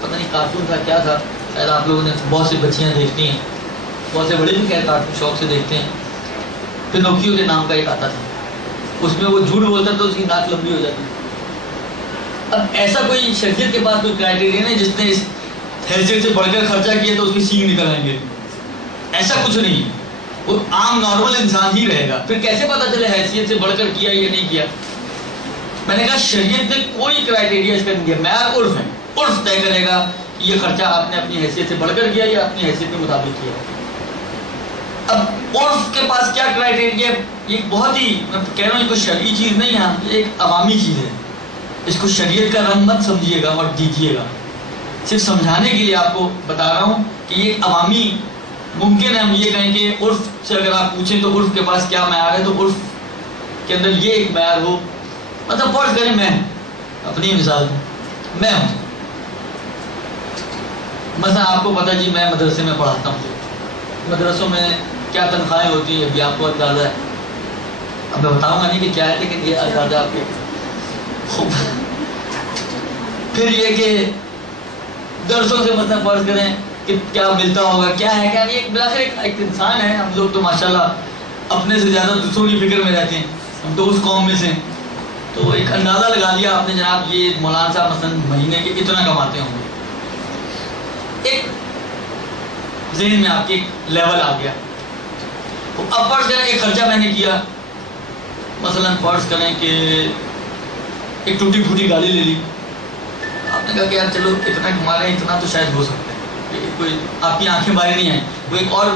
پتہ نہیں کارٹون تھا کیا تھا، شاید آپ لوگوں نے بہت سی بچیاں دیکھتی ہیں، بہت سے بڑے بھی خیر کارٹون شوق سے دیکھتے ہیں. پنوکیو کے نام کا ایک آتا تھا، اس میں وہ جھوٹ بولتا تو اس کی ناک لمبی ہو جاتی. اب ایسا کوئی شریعت کے پاس کوئی کرائٹیریا نہیں جس نے اس حیثیت سے بڑھ کر خرچہ کیا تو اس کی سینگ نکل آئیں گے، ایسا کچھ نہیں. وہ عام نارمل انسان ہی رہے گا. پھر کیسے پتہ چلے حیثیت سے بڑھ کر کیا یا نہیں کیا؟ میں نے کہا شریعت نے کوئی کرائٹیریا اس کا نہیں دیا، معیار عرف ہے، عرف طے کرے گا کہ یہ خرچہ آپ نے اپنی حیثیت سے بڑھ کر کیا یا اپنی حیثیت کے مطابق کیا. اب عرف کے پاس کیا کرائٹیریا، یہ بہت ہی میں کہہ رہا ہوں یہ کوئی شرعی چیز نہیں ہے، یہ ایک عوامی چیز ہے. اس کو شریعت کا رنگ مت سمجھیے گا اور دیجیے گا، صرف سمجھانے کے لیے آپ کو بتا رہا ہوں کہ یہ ایک عوامی. ممکن ہے ہم یہ کہیں کہ عرف سے اگر آپ پوچھیں تو عرف کے پاس کیا معیار ہے تو عرف کے اندر یہ ایک معیار ہو. مطلب فرض کریں میں اپنی مثال میں ہوں، مثلا آپ کو پتہ جی میں مدرسے میں پڑھاتا ہوں، مدرسوں میں کیا تنخواہیں ہوتی ہیں ابھی آپ کو اندازہ ہے. اب میں بتاؤں گا نہیں کہ کیا ہے لیکن یہ اندازہ آپ کے خوب. پھر یہ کہ درسوں سے مثلا فرض کریں کہ کیا ملتا ہوگا، کیا ہے کیا نہیں. بلاخر ایک انسان ہے، ہم لوگ تو ماشاءاللہ اپنے سے زیادہ دوسروں کی فکر میں رہتے ہیں، ہم تو اس قوم میں سے. تو ایک اندازہ لگا لیا آپ نے جناب یہ مولانا صاحب مثلا مہینے کے اتنا کماتے ہوں گے. ایک ذہن میں آپ کے ایک لیول آ گیا. اب فرض کریں ایک خرچہ میں نے کیا، مثلا فرض کریں کہ ایک ٹوٹی پھوٹی گاڑی لے لی. آپ نے کہا کہ یار چلو اتنا کما رہے ہیں، اتنا تو شاید ہو سکتا ہے، کوئی آپ کی آنکھیں باہر نہیں آئیں. وہ ایک اور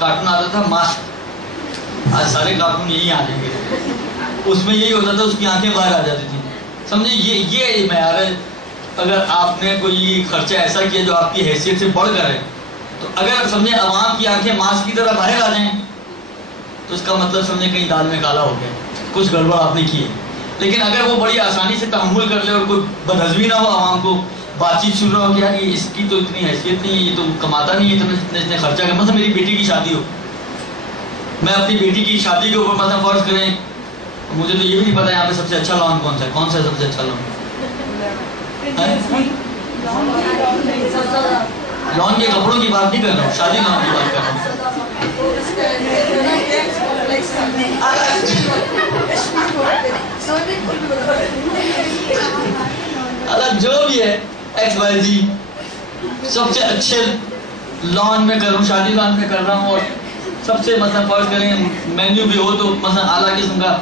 کارٹون آتا تھا ماسک، آج سارے کارٹون یہی آ جائیں گے، اس میں یہی ہوتا تھا اس کی آنکھیں باہر آ جاتی تھیں. سمجھے یہ معیار ہے. اگر آپ نے کوئی خرچہ ایسا کیا جو آپ کی حیثیت سے بڑھ کر ہے تو اگر سمجھے عوام کی آنکھیں ماسک کی طرح باہر آ جائیں تو اس کا مطلب سمجھے کہیں دال میں کالا ہو گیا، کچھ گڑبڑ آپ نے کی ہے. لیکن اگر وہ بڑی آسانی سے تحمل کر لے اور کوئی بدہضمی نہ ہو، عوام کو بات چیت سن رہا ہو کہ یار یہ اس کی تو اتنی حیثیت نہیں ہے، یہ تو کماتا نہیں ہے اتنا، اس نے خرچہ کیا. مثلا میری بیٹی کی شادی ہو، میں اپنی بیٹی کی شادی کے اوپر مثلا فرض کریں مجھے تو یہ بھی نہیں پتا یہاں پہ سب سے اچھا لون کون سا ہے، کون سا ہے سب سے اچھا لون؟ لون کے کپڑوں کی بات نہیں کر رہا ہوں، شادی لون کی بات کر رہا ہوں. جو بھی ہے ایکس وائی زی سب سے اچھے لون میں کر رہا ہوں، شادی لون میں کر رہا ہوں. اور سب سے مثلا فرض کریں مینیو بھی ہو تو مثلا اعلیٰ قسم کا،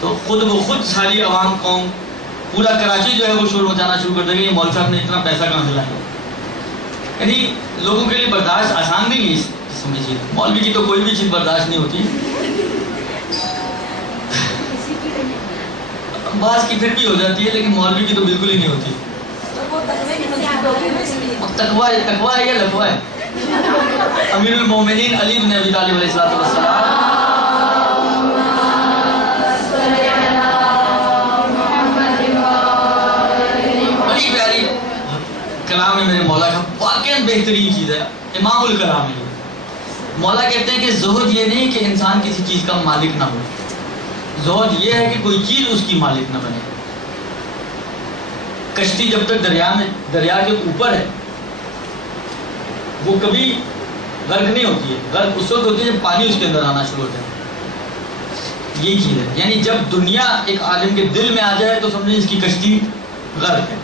تو خود ساری عوام قوم پورا کراچی جو ہے وہ شور مچانا شروع کر دے گا یہ مول صاحب نے اتنا پیسہ کہاں سے لایا. یعنی لوگوں کے لیے برداشت آسان نہیں ہے اس قسم کی چیز. مولوی کی تو کوئی بھی چیز برداشت نہیں ہوتی. بعض کی پھر بھی ہو جاتی ہے لیکن مولوی کی تو بالکل ہی نہیں ہوتی. تقویٰ ہے یا لقوہ ہے؟ امیر المومنین علی بن ابی طالب علیہ السلام بڑی پیاری کلام ہے میرے مولا کا، واقعاً بہترین چیز ہے، امام الکلام ہے. مولا کہتے ہیں کہ زہد یہ نہیں کہ انسان کسی چیز کا مالک نہ ہو، زہد یہ ہے کہ کوئی چیز اس کی مالک نہ بنے. کشتی جب تک دریا کے اوپر ہے وہ کبھی غرق نہیں ہوتی ہے. غرق اس وقت ہوتی ہے جب پانی اس کے اندر آنا شروع ہوتا ہے. یہی چیز ہے، یعنی جب دنیا ایک عالم کے دل میں آ جائے تو سمجھیں اس کی کشتی غرق ہے.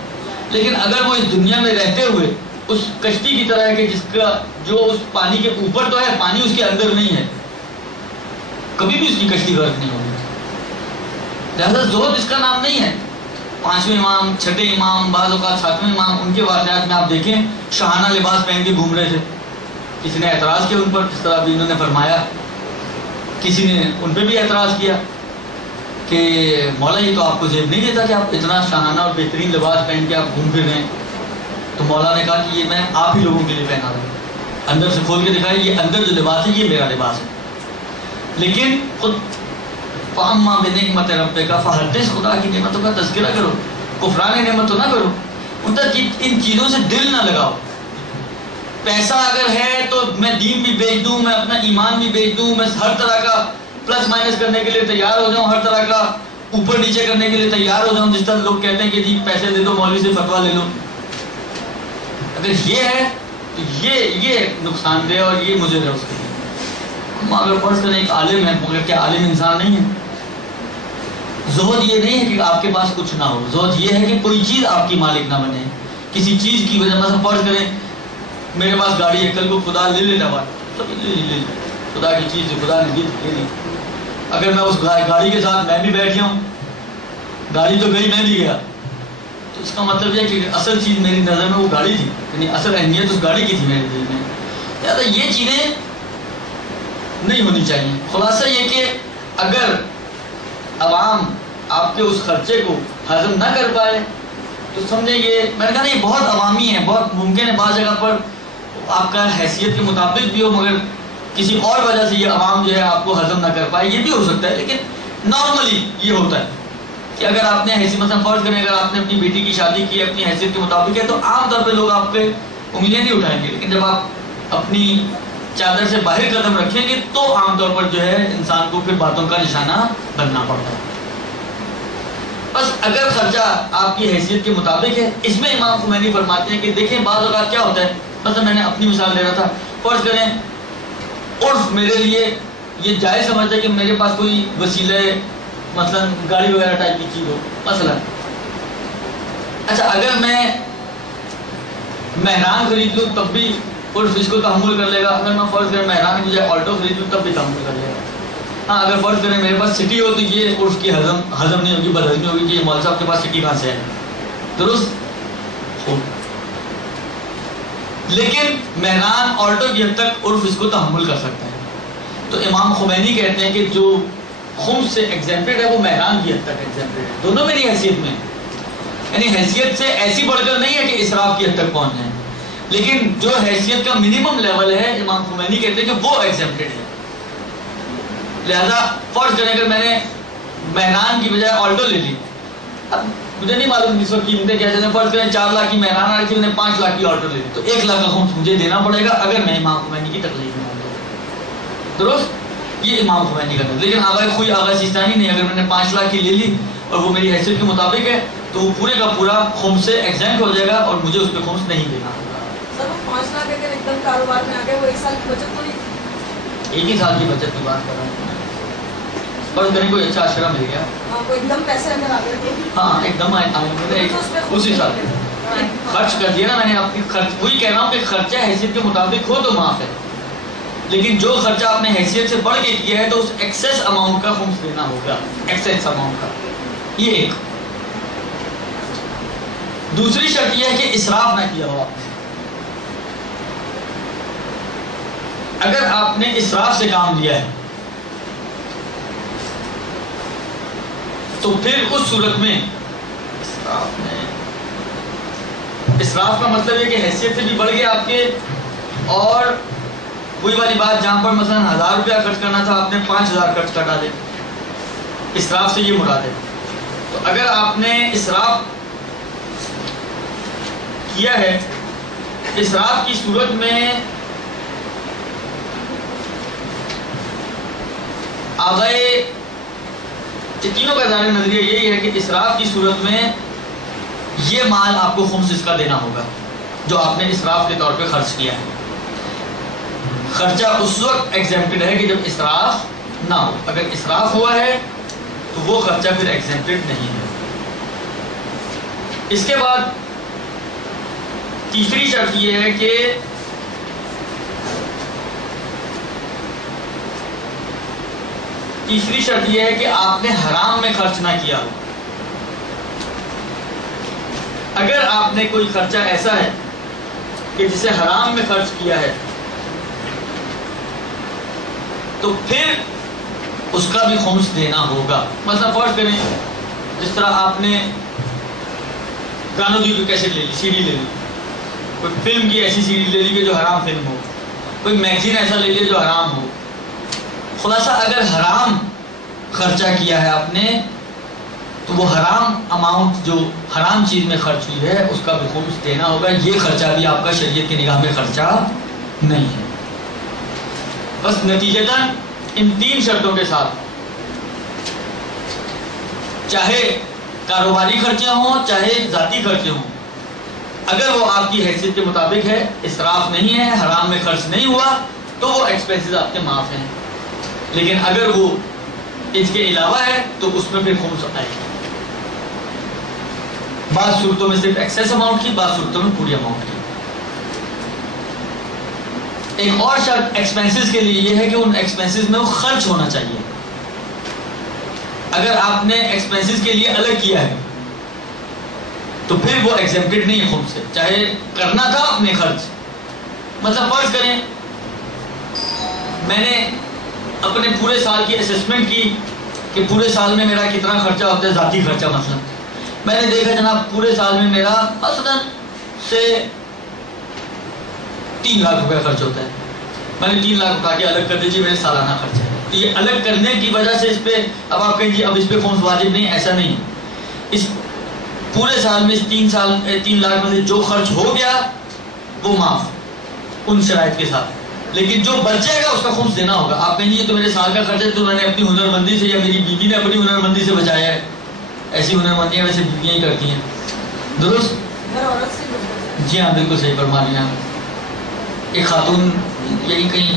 لیکن اگر وہ اس دنیا میں رہتے ہوئے اس کشتی کی طرح ہے کہ جس کا جو اس پانی کے اوپر تو ہے، پانی اس کے اندر نہیں ہے، کبھی بھی اس کی کشتی غرق نہیں ہوگی. لہذا زہد اس کا نام نہیں ہے. 5ویں امام، 6ٹھے امام، بعض اوقات 7ویں امام، ان کے واقعات میں آپ دیکھیں شاہانہ لباس پہن کے گھوم رہے تھے. کسی نے اعتراض کیا ان پر، جس طرح بھی انہوں نے فرمایا. کسی نے ان پہ بھی اعتراض کیا کہ مولا یہ تو آپ کو زیب نہیں دیتا کہ آپ اتنا شاہانہ اور بہترین لباس پہن کے آپ گھوم پھر رہے ہیں. تو مولا نے کہا کہ یہ میں آپ ہی لوگوں کے لیے پہنا رہا ہوں. اندر سے کھول کے دکھایا یہ اندر جو لباس ہے یہ میرا لباس ہے. لیکن خود فَأَمَّا بِنِعْمَتِ رَبِّكَ فَحَدِّثْ، خدا کی نعمتوں کا تذکرہ کرو، کفران نعمت تو نہ کرو. ان چیزوں سے دل نہ لگاؤ. پیسہ اگر ہے تو میں دین بھی بیچ دوں، میں اپنا ایمان بھی بیچ دوں، میں ہر طرح کا پلس مائنس کرنے کے لیے تیار ہو جاؤں، ہر طرح کا اوپر نیچے کرنے کے لیے تیار ہو جاؤں. جس طرح لوگ کہتے ہیں کہ جی پیسے دے دو مولوی سے فتویٰ لے لو. اگر یہ ہے تو یہ نقصان دہ اور یہ مضر ہے اس کے لیے. ہم اگر فرض کریں ایک عالم ہے مگر کیا عالم انسان نہیں ہے؟ زہد یہ نہیں ہے کہ آپ کے پاس کچھ نہ ہو. زہد یہ ہے کہ کوئی چیز آپ کی مالک نہ بنے. کسی چیز کی وجہ مثلا فرض کریں میرے پاس گاڑی ہے، کل کو خدا لے لینا بات لے خدا کی چیز خدا نے دی لے لی. اگر میں اس گاڑی کے ساتھ میں بھی بیٹھ جاؤں، گاڑی تو گئی میں بھی گیا، تو اس کا مطلب یہ کہ اصل چیز میری نظر میں وہ گاڑی تھی، یعنی اصل اہمیت اس گاڑی کی تھی میرے دل میں. لہٰذا یہ چیزیں نہیں ہونی چاہیے. خلاصہ یہ کہ اگر عوام آپ کے اس خرچے کو ہضم نہ کر پائے تو سمجھیں یہ میں نے کہا نہیں بہت عوامی ہے، بہت ممکن ہے بعض جگہ پر آپ کا حیثیت کے مطابق بھی ہو مگر کسی اور وجہ سے یہ عوام جو ہے آپ کو ہضم نہ کر پائے، یہ بھی ہو سکتا ہے. لیکن نارملی یہ ہوتا ہے کہ اگر آپ نے حیثیت مثلا فرض کریں اگر آپ نے اپنی بیٹی کی شادی کی اپنی حیثیت کے مطابق ہے تو عام طور پہ لوگ آپ پہ انگلیاں نہیں اٹھائیں گے. لیکن جب آپ اپنی چادر سے باہر قدم رکھیں گے تو عام طور پر جو ہے انسان کو پھر باتوں کا نشانہ بننا پڑتا ہے. بس اگر خرچہ آپ کی حیثیت کے مطابق ہے، اس میں امام خمینی فرماتے ہیں کہ دیکھیں بعض اوقات کیا ہوتا ہے، مثلا میں نے اپنی مثال دے رہا تھا، فرض کریں عرف میرے لیے یہ جائز سمجھتا ہے کہ میرے پاس کوئی وسیلہ مثلا گاڑی وغیرہ ٹائپ کی چیز ہو مثلا. اچھا اگر میں مہران خرید لوں تب بھی عرف اس کو تحمل کر لے گا. اگر میں فرض کریں مہران کی بجائے آلٹو خرید لوں تب بھی تحمل کر لے گا. ہاں اگر فرض کریں میرے پاس سٹی ہو تو یہ عرف کی ہضم نہیں ہوگی، بدہضمی ہوگی کہ یہ مول صاحب کے پاس سٹی کہاں سے ہے. درست ہو. لیکن مہران آلٹو کی حد تک عرف اس کو تحمل کر سکتا ہے. تو امام خمینی کہتے ہیں کہ جو خمس سے ایگزیمپٹڈ ہے وہ مہران کی حد تک ایگزیمپٹڈ ہے. دونوں میری حیثیت میں، یعنی حیثیت سے ایسی بڑھ کر نہیں ہے کہ اسراف کی حد تک پہنچ جائیں، لیکن جو حیثیت کا منیمم لیول ہے امام خمینی کہتے ہیں کہ وہ ایگزیمپٹڈ ہے. لہذا فرض کریں اگر میں نے مہران کی بجائے آلٹو لے لی، اب مجھے نہیں معلوم اس وقت قیمتیں کیا چلیں، فرض کریں 4 لاکھ کی مہران آ رہی تھی، میں نے 5 لاکھ کی آلٹو لے لی تو 1 لاکھ کا خمس مجھے دینا پڑے گا اگر میں امام خمینی کی تکلیف میں ہوں تو. درست یہ امام خمینی کا ہے. لیکن آغا سیستانی نہیں، اگر میں نے 5 لاکھ کی لے لی اور وہ میری حیثیت کے مطابق ہے تو وہ پورے کا پورا خمس سے ایگزیمپٹ ہو جائے گا اور مجھے اس پہ خمس نہیں دینا ہوگا. سر وہ 5 لاکھ اگر ایک دم کاروبار میں آ گئے وہ 1 سال کی بچت تو نہیں؟ 1 ہی سال کی بچت کی بات کر رہا ہوں. فرض کریں کوئی اچھا اشرا مل گیا، ایک دم پیسے اندر آ گئے، ہاں ایک دم اسی سال خرچ کر دیا نا میں نے اپنی خرچ. وہی کہہ رہا ہوں کہ خرچہ حیثیت کے مطابق ہو تو معاف ہے، لیکن جو خرچہ آپ نے حیثیت سے بڑھ کے کیا ہے تو اس ایکسیس اماؤنٹ کا خمس دینا ہوگا، ایکسیس اماؤنٹ کا. یہ ایک. دوسری شرط یہ ہے کہ اسراف نہ کیا ہو آپ نے. اگر آپ نے اسراف سے کام لیا ہے تو پھر اس صورت میں اسراف کا مطلب ہے کہ حیثیت سے بھی بڑھ گیا آپ کے، اور وہی والی بات جہاں پر مثلا 1000 روپیہ خرچ کرنا تھا آپ نے 5000 خرچ کر ڈالے، اسراف سے یہ مراد ہے۔ تو اگر آپ نے اسراف کیا ہے، اسراف کی صورت میں آبائے تینوں کا ظاہر نظریہ یہی ہے کہ اسراف کی صورت میں یہ مال آپ کو خمس اس کا دینا ہوگا جو آپ نے اسراف کے طور پہ خرچ کیا ہے۔ خرچہ اس وقت ایگزیمپٹڈ ہے کہ جب اسراف نہ ہو، اگر اسراف ہوا ہے تو وہ خرچہ پھر ایگزیمپٹڈ نہیں ہے۔ اس کے بعد تیسری شرط یہ ہے کہ آپ نے حرام میں خرچ نہ کیا ہو۔ اگر آپ نے کوئی خرچہ ایسا ہے کہ جسے حرام میں خرچ کیا ہے تو پھر اس کا بھی خمس دینا ہوگا۔ مثلا فرض کریں جس طرح آپ نے گانوں کی کیسٹ لے لی، سی ڈی لے لی، کوئی فلم کی ایسی سی ڈی لے لی کہ جو حرام فلم ہو، کوئی میگزین ایسا لے لیا جو حرام ہو۔ خلاصہ اگر حرام خرچہ کیا ہے آپ نے تو وہ حرام اماؤنٹ جو حرام چیز میں خرچ ہوئی ہے اس کا بھی خمس دینا ہوگا۔ یہ خرچہ بھی آپ کا شریعت کی نگاہ میں خرچہ نہیں ہے۔ بس نتیجتاً ان تین شرطوں کے ساتھ، چاہے کاروباری خرچے ہوں چاہے ذاتی خرچے ہوں، اگر وہ آپ کی حیثیت کے مطابق ہے، اسراف نہیں ہے، حرام میں خرچ نہیں ہوا، تو وہ ایکسپینسز آپ کے معاف ہیں۔ لیکن اگر وہ اس کے علاوہ ہے تو اس میں پھر خمس آئے گا۔ بعض صورتوں میں صرف ایکسیس اماؤنٹ کی، بعض صورتوں میں پوری اماؤنٹ کی۔ ایک اور شرط ایکسپینسز کے لیے یہ ہے کہ ان ایکسپینسز میں وہ خرچ ہونا چاہیے۔ اگر آپ نے ایکسپینسز کے لیے الگ کیا ہے تو پھر وہ ایگزیمپٹڈ نہیں ہے خمس سے، چاہے کرنا تھا اپنے خرچ۔ مطلب فرض کریں میں نے اپنے پورے سال کی اسسمنٹ کی کہ پورے سال میں میرا کتنا خرچہ ہوتا ہے، ذاتی خرچہ مثلا میں نے دیکھا جناب پورے سال میں میرا مثلا سے 3 لاکھ روپے خرچ ہوتا ہے، میں نے 3 لاکھ اٹھا کے الگ کر دیجیے میرے سالانہ خرچہ ہے۔ تو یہ الگ کرنے کی وجہ سے اس پہ اب آپ کہیں گے اب اس پہ خمس واجب نہیں، ایسا نہیں۔ اس پورے سال میں 3 لاکھ میں سے جو خرچ ہو گیا وہ معاف ان شرائط کے ساتھ، لیکن جو بچ جائے گا اس کا خمس دینا ہوگا۔ آپ کہیں گے یہ تو میرے سال کا خرچہ ہے، تو میں نے اپنی ہنرمندی سے یا میری بیوی نے اپنی ہنرمندی سے بچایا ہے۔ ایسی ہنرمندیاں ویسے بیویاں ہی کرتی ہیں، درست؟ جی ہاں بالکل صحیح فرما رہی ہیں آپ۔ ایک خاتون یہی کہیں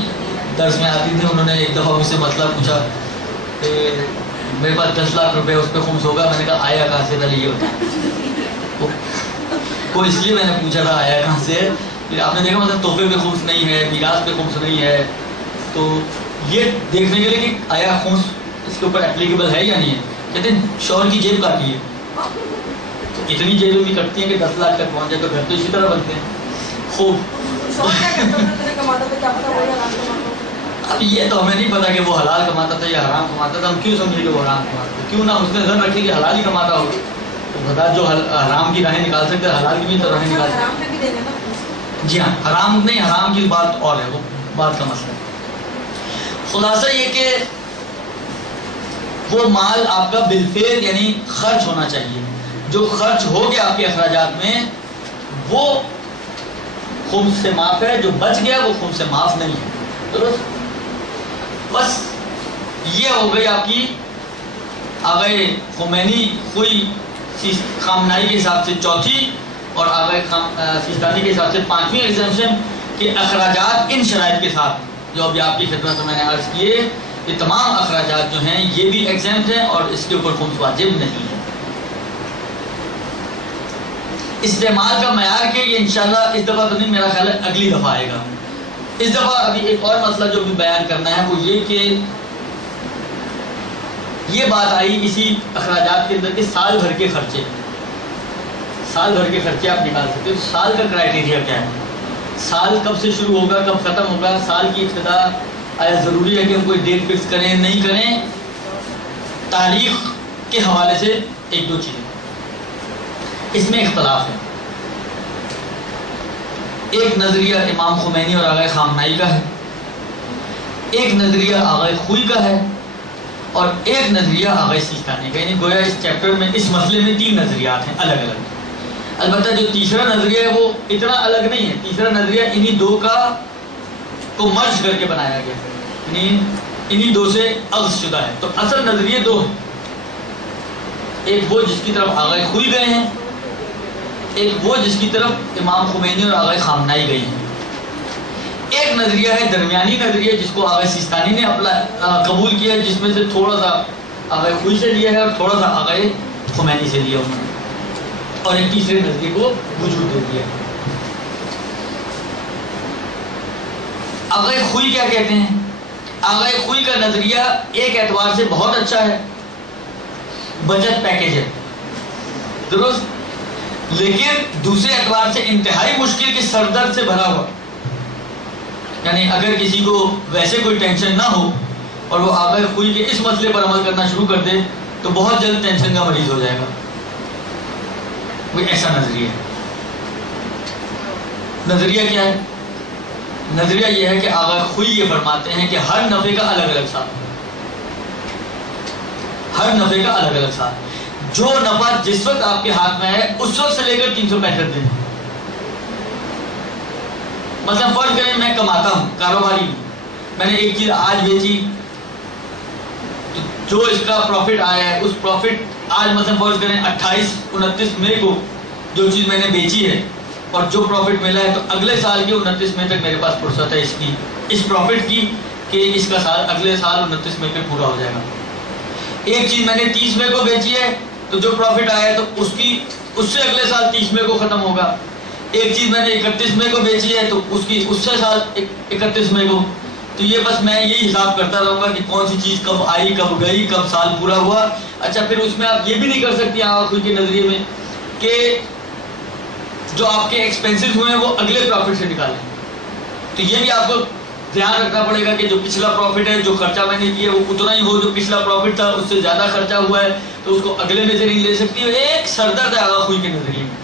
درس میں آتی تھی، انہوں نے ایک دفعہ مجھ سے مسئلہ پوچھا کہ میرے پاس 10 لاکھ روپے اس پہ خمس ہوگا۔ میں نے کہا آیا کہاں سے؟ پہلے یہ ہوتا وہ اس لیے میں نے پوچھا تھا آیا کہاں سے۔ پھر آپ نے دیکھا مطلب تحفے پہ خمس نہیں ہے، میراث پہ خمس نہیں ہے، تو یہ دیکھنے کے لیے کہ آیا خمس اس کے اوپر اپلیکیبل ہے یا نہیں ہے۔ کہتے ہیں شوہر کی جیب کاٹی ہے، تو اتنی جیبیں بھی کٹتی ہیں کہ 10 لاکھ تک پہنچ جائے، تو گھر تو اسی طرح بنتے ہیں۔ خوب اب یہ تو ہمیں نہیں پتا کہ وہ حلال کماتا تھا یا حرام کماتا تھا، ہم کیوں سمجھے کہ وہ حرام کماتا تھا؟ کیوں نہ اس نے ذہن رکھے کہ حلال ہی کماتا ہوگا، تو خدا جو حرام کی راہیں نکال سکتے حلال کی بھی تو راہیں نکال سکتے۔ جی ہاں حرام نہیں، حرام کی بات اور ہے، وہ بات کا مسئلہ ہے۔ خلاصہ یہ کہ وہ مال آپ کا بالفعل یعنی خرچ ہونا چاہیے، جو خرچ ہو گیا آپ کے اخراجات میں وہ خمس سے معاف ہے، جو بچ گیا وہ خمس سے معاف نہیں ہے، درست؟ بس یہ ہو گئی آپ کی آغائے خمینی خوئی خامنائی کے حساب سے چوتھی اور آغائے سیستانی کے حساب سے 5ویں ایگزیمشن کہ اخراجات ان شرائط کے ساتھ جو ابھی آپ کی خدمت میں نے عرض کیے، یہ تمام اخراجات جو ہیں یہ بھی ایگزیمپٹ ہیں اور اس کے اوپر خمس واجب نہیں ہے۔ استعمال کا معیار کہ یہ انشاءاللہ اس دفعہ تو نہیں، میرا خیال ہے اگلی دفعہ آئے گا۔ اس دفعہ ابھی ایک اور مسئلہ جو بھی بیان کرنا ہے وہ یہ کہ یہ بات آئی اسی اخراجات کے اندر کہ سال بھر کے خرچے آپ نکال سکتے ہو۔ سال کا کرائٹیریا کیا ہے؟ سال کب سے شروع ہوگا، کب ختم ہوگا؟ سال کی ابتدا آیا ضروری ہے کہ ہم کوئی ڈیٹ فکس کریں نہیں کریں؟ تاریخ کے حوالے سے ایک دو چیزیں اس میں اختلاف ہے. ایک نظریہ امام خمینی اور آغا خامنائی کا ہے، ایک نظریہ آغا خوئی کا ہے، اور ایک نظریہ آغا سیستانی کا. یعنی گویا اس چیپٹر میں اس مسئلے میں 3 نظریات ہیں الگ الگ. البتہ جو تیسرا نظریہ ہے وہ اتنا الگ نہیں ہے. تیسرا نظریہ انہی دو کو مرج کر کے بنایا گیا ہے، یعنی انہی دو سے اخذ شدہ ہے. تو اصل نظریے 2 ہیں، ایک وہ جس کی طرف آغا خوئی گئے ہیں، ایک وہ جس کی طرف امام خمینی اور آغا خامنائی گئی ہیں. ایک نظریہ ہے درمیانی نظریہ جس کو آغا سیستانی نے اپنا قبول کیا ہے، جس میں سے تھوڑا سا آغا خوئی سے لیا ہے اور تھوڑا سا آغا خمینی سے لیا انہوں نے، اور ایک تیسرے نظریے کو وجود دے دیا. آغا خوئی کیا کہتے ہیں؟ آغا خوئی کا نظریہ ایک اعتبار سے بہت اچھا ہے، بچت پیکیج ہے درست، لیکن دوسرے اعتبار سے انتہائی مشکل کے سر درد سے بھرا ہوا. یعنی اگر کسی کو ویسے کوئی ٹینشن نہ ہو اور وہ آغا خوئی کے اس مسئلے پر عمل کرنا شروع کر دے تو بہت جلد ٹینشن کا مریض ہو جائے گا. وہ ایسا نظریہ ہے. نظریہ کیا ہے؟ نظریہ یہ ہے کہ آغا خوئی یہ فرماتے ہیں کہ ہر نفع کا الگ الگ ساتھ، ہر نفع کا الگ الگ ساتھ. جو نفع جس وقت آپ کے ہاتھ میں ہے اس وقت سے لے کر 365 دن. مثلا فرض کریں میں کماتا ہوں، کاروباری ہوں، میں نے ایک چیز آج بیچی تو جو اس کا پروفٹ آیا ہے اس پروفٹ آج مثلا فرض کریں 28-29 مئی کو جو چیز میں نے بیچی ہے اور جو پروفٹ ملا ہے تو اگلے سال کے 29 مئی تک میرے پاس فرصت ہے اس پروفٹ کی کہ اس کا سال اگلے سال 29 مئی پہ پورا ہو جائے گا. ایک چیز میں نے 30 مئی کو بیچی ہے تو جو پروفٹ آیا ہے تو اس سے اگلے سال 30 مئی کو ختم ہوگا. ایک چیز میں نے 31 مئی کو بیچی ہے تو اس سے سال 31 مئی کو. تو یہ بس میں یہی حساب کرتا رہوں گا کہ کون سی چیز کب آئی، کب گئی، کب سال پورا ہوا. اچھا پھر اس میں آپ یہ بھی نہیں کر سکتے آغا خوئی کے نظریے میں کہ جو آپ کے ایکسپینسز ہوئے ہیں وہ اگلے پروفٹ سے نکالیں. تو یہ بھی آپ کو دھیان رکھنا پڑے گا کہ جو پچھلا پروفٹ ہے، جو خرچہ میں نے کیا وہ اتنا ہی ہو، جو پچھلا پروفٹ تھا اس سے زیادہ خرچہ ہوا ہے تو اس کو اگلے میں سے نہیں لے سکتی. ایک سردرد ہے آغا خوئی کے نظریے میں.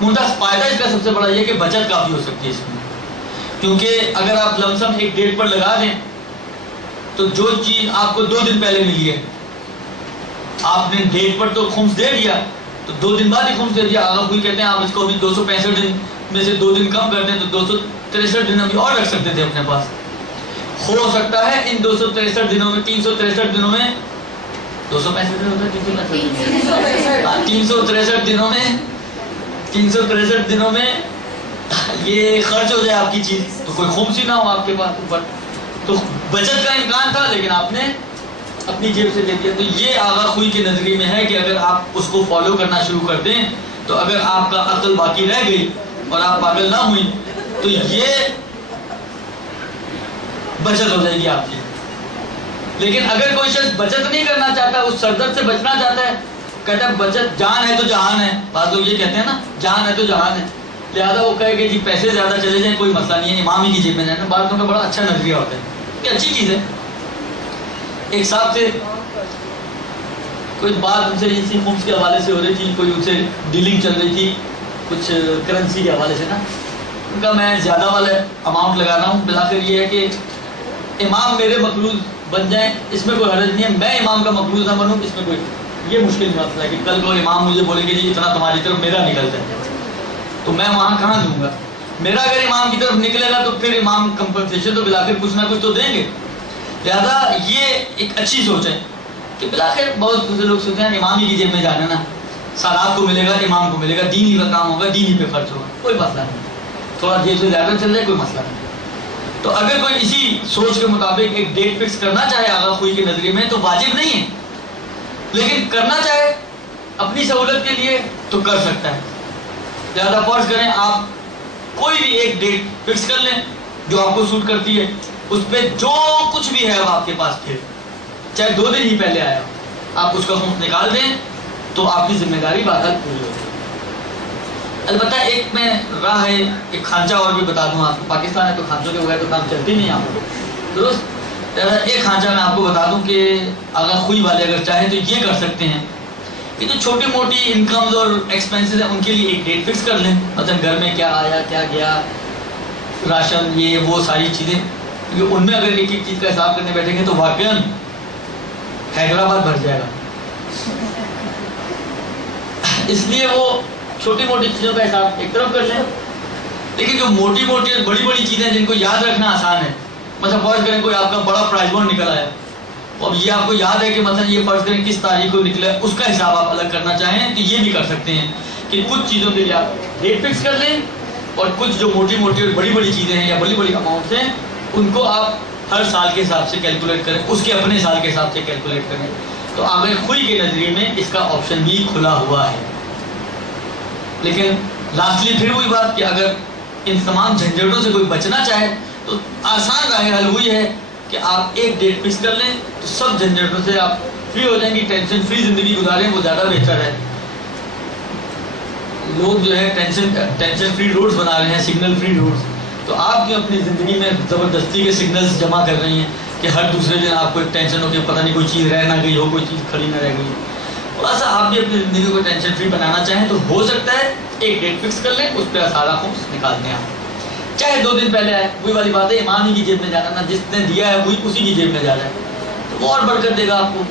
ممتاز فائدہ اس کا سب سے بڑا یہ کہ بچت کافی ہو سکتی ہے اس میں، کیونکہ اگر آپ لمسم ایک ڈیٹ پر لگا دیں تو جو چیز آپ کو 2 دن پہلے ملی ہے آپ نے ڈیٹ پر تو خمس دے دیا تو 2 دن بعد ہی خمس دے دیا. آغا خوئی کہتے ہیں آپ اس کو بھی 265 دن میں سے 2 دن کم کر دیں تو 263 دن ابھی اور رکھ سکتے تھے اپنے پاس. ہو سکتا ہے ان 263 دنوں میں 363 دنوں میں 265 دن ہوتا ہے 363 دنوں میں 363 دنوں میں یہ خرچ ہو جائے آپ کی چیز تو کوئی خمس ہی نہ ہو آپ کے پاس اوپر. تو بچت کا امکان تھا لیکن آپ نے اپنی جیب سے دے دیا. تو یہ آغا خوئی کے نظریے میں ہے کہ اگر آپ اس کو فالو کرنا شروع کر دیں تو اگر آپ کا عقل باقی رہ گئی اور آپ پاگل نہ ہوئی تو یہ بچت ہو جائے گی آپ کی. لیکن اگر کوئی شخص بچت نہیں کرنا چاہتا، اس سردرد سے بچنا چاہتا ہے، کہتا ہے بچت جان ہے تو جہان ہے. بعض لوگ یہ کہتے ہیں نا جان ہے تو جہان ہے، لہٰذا وہ کہے کہ جی پیسے زیادہ چلے جائیں کوئی مسئلہ نہیں ہے، امام ہی کی جیب میں جانا. بعض لوگوں کا بڑا اچھا نظریہ ہوتا ہے، یہ اچھی چیز ہے. ایک صاحب سے کوئی بات ان سے اسی خمس کے حوالے سے ہو رہی تھی، کوئی ان سے ڈیلنگ چل رہی تھی کچھ کرنسی کے حوالے سے نا. ان کا میں زیادہ والا اماؤنٹ لگا رہا ہوں، بلاخر یہ ہے کہ امام میرے مقروض بن جائیں اس میں کوئی حرج نہیں ہے، میں امام کا مقروض نہ بنوں اس میں کوئی، یہ مشکل مسئلہ ہے کہ کل کو امام مجھے بولیں گے جی اتنا تمہاری طرف میرا نکلتا ہے تو میں وہاں کہاں دوں گا. میرا اگر امام کی طرف نکلے گا تو پھر امام کمپنسیشن تو بلاخر کچھ نہ کچھ تو دیں گے. لہذا یہ ایک اچھی سوچ ہے کہ بلاخر بہت دوسرے لوگ سوچتے ہیں امام ہی کی جیب میں جانا نا، سالات کو ملے گا، امام کو ملے گا، دینی کا کام ہوگا، دینی پہ خرچ ہوگا، کوئی مسئلہ نہیں، تھوڑا جیب سے زیادہ چل جائے کوئی مسئلہ نہیں. تو اگر کوئی اسی سوچ کے مطابق ایک ڈیٹ فکس کرنا چاہے آغا خوئی کے نظریے میں تو واجب نہیں ہے، لیکن کرنا چاہے اپنی سہولت کے لیے تو کر سکتا ہے. لہٰذا فرض کریں آپ کوئی بھی ایک ڈیٹ فکس کر لیں جو آپ کو سوٹ کرتی ہے، اس پہ جو کچھ بھی ہے وہ آپ کے پاس پھر چاہے 2 دن ہی پہلے آیا آپ اس کا خمس نکال دیں تو آپ کی ذمہ داری بہرحال پوری ہو جائے. البتہ ایک میں راہ ہے، ایک خانچہ اور بھی بتا دوں آپ کو. پاکستان ہے تو خانچوں کے بغیر تو کام چلتی نہیں آپ کو درست. ایک خانچہ میں آپ کو بتا دوں کہ اگر خوئی والے اگر چاہیں تو یہ کر سکتے ہیں کہ جو چھوٹی موٹی انکمز اور ایکسپینسز ہیں ان کے لیے ایک ڈیٹ فکس کر لیں. مثلا گھر میں کیا آیا کیا گیا, راشن یہ وہ ساری چیزیں, کیونکہ ان میں اگر ایک ایک چیز کا حساب کرنے بیٹھیں گے تو واقعاً حیدرآباد بھر جائے گا. اس لیے وہ چھوٹی موٹی چیزوں کا حساب ایک طرف کر لیں, لیکن جو موٹی موٹی بڑی بڑی چیزیں جن کو یاد رکھنا آسان ہے, مثلا فرض کریں کوئی آپ کا بڑا پرائز بانڈ نکل آیا, اب یہ آپ کو یاد ہے کہ مثلا یہ فرض کریں کس تاریخ کو نکلا, اس کا حساب آپ الگ کرنا چاہیں تو یہ بھی کر سکتے ہیں کہ کچھ چیزوں کے لیے آپ ڈیٹ فکس کر لیں, اور کچھ جو موٹی موٹی اور بڑی بڑی چیزیں ہیں یا بڑی بڑی اماؤنٹس ہیں ان کو آپ ہر سال کے حساب سے کیلکولیٹ کریں, اس کے اپنے سال کے حساب سے کیلکولیٹ کریں. تو آگے خوئی کے نظریے میں اس کا آپشن بھی کھلا ہوا ہے. لیکن لاسٹلی پھر وہی بات کہ اگر ان تمام جھنجھٹوں سے کوئی بچنا چاہے تو آسان راہ حل وہی ہے کہ آپ ایک ڈیٹ فکس کر لیں تو سب جھنجھٹوں سے آپ فری ہو جائیں گے, ٹینشن فری زندگی گزاریں, وہ زیادہ بہتر ہے. لوگ جو ہے ٹینشن فری روڈز بنا رہے ہیں, سگنل فری روڈز, تو آپ کی اپنی زندگی میں زبردستی کے سگنلز جمع کر رہی ہیں کہ ہر دوسرے دن آپ کو ایک ٹینشن ہو کہ پتہ نہیں کوئی چیز رہ نہ گئی ہو, کوئی چیز کھڑی نہ رہ گئی. تھوڑا سا آپ بھی اپنی زندگی کو ٹینشن فری بنانا چاہیں تو ہو سکتا ہے ایک ڈیٹ فکس کر لیں, اس پہ سارا خمس نکال دیں آپ, چاہے 2 دن پہلے آئے. وہی والی بات ہے, امام ہی کی جیب میں جانا, نہ جس نے دیا ہے وہی اسی کی جیب میں جا رہا ہے, تو وہ اور برکت دے گا آپ کو.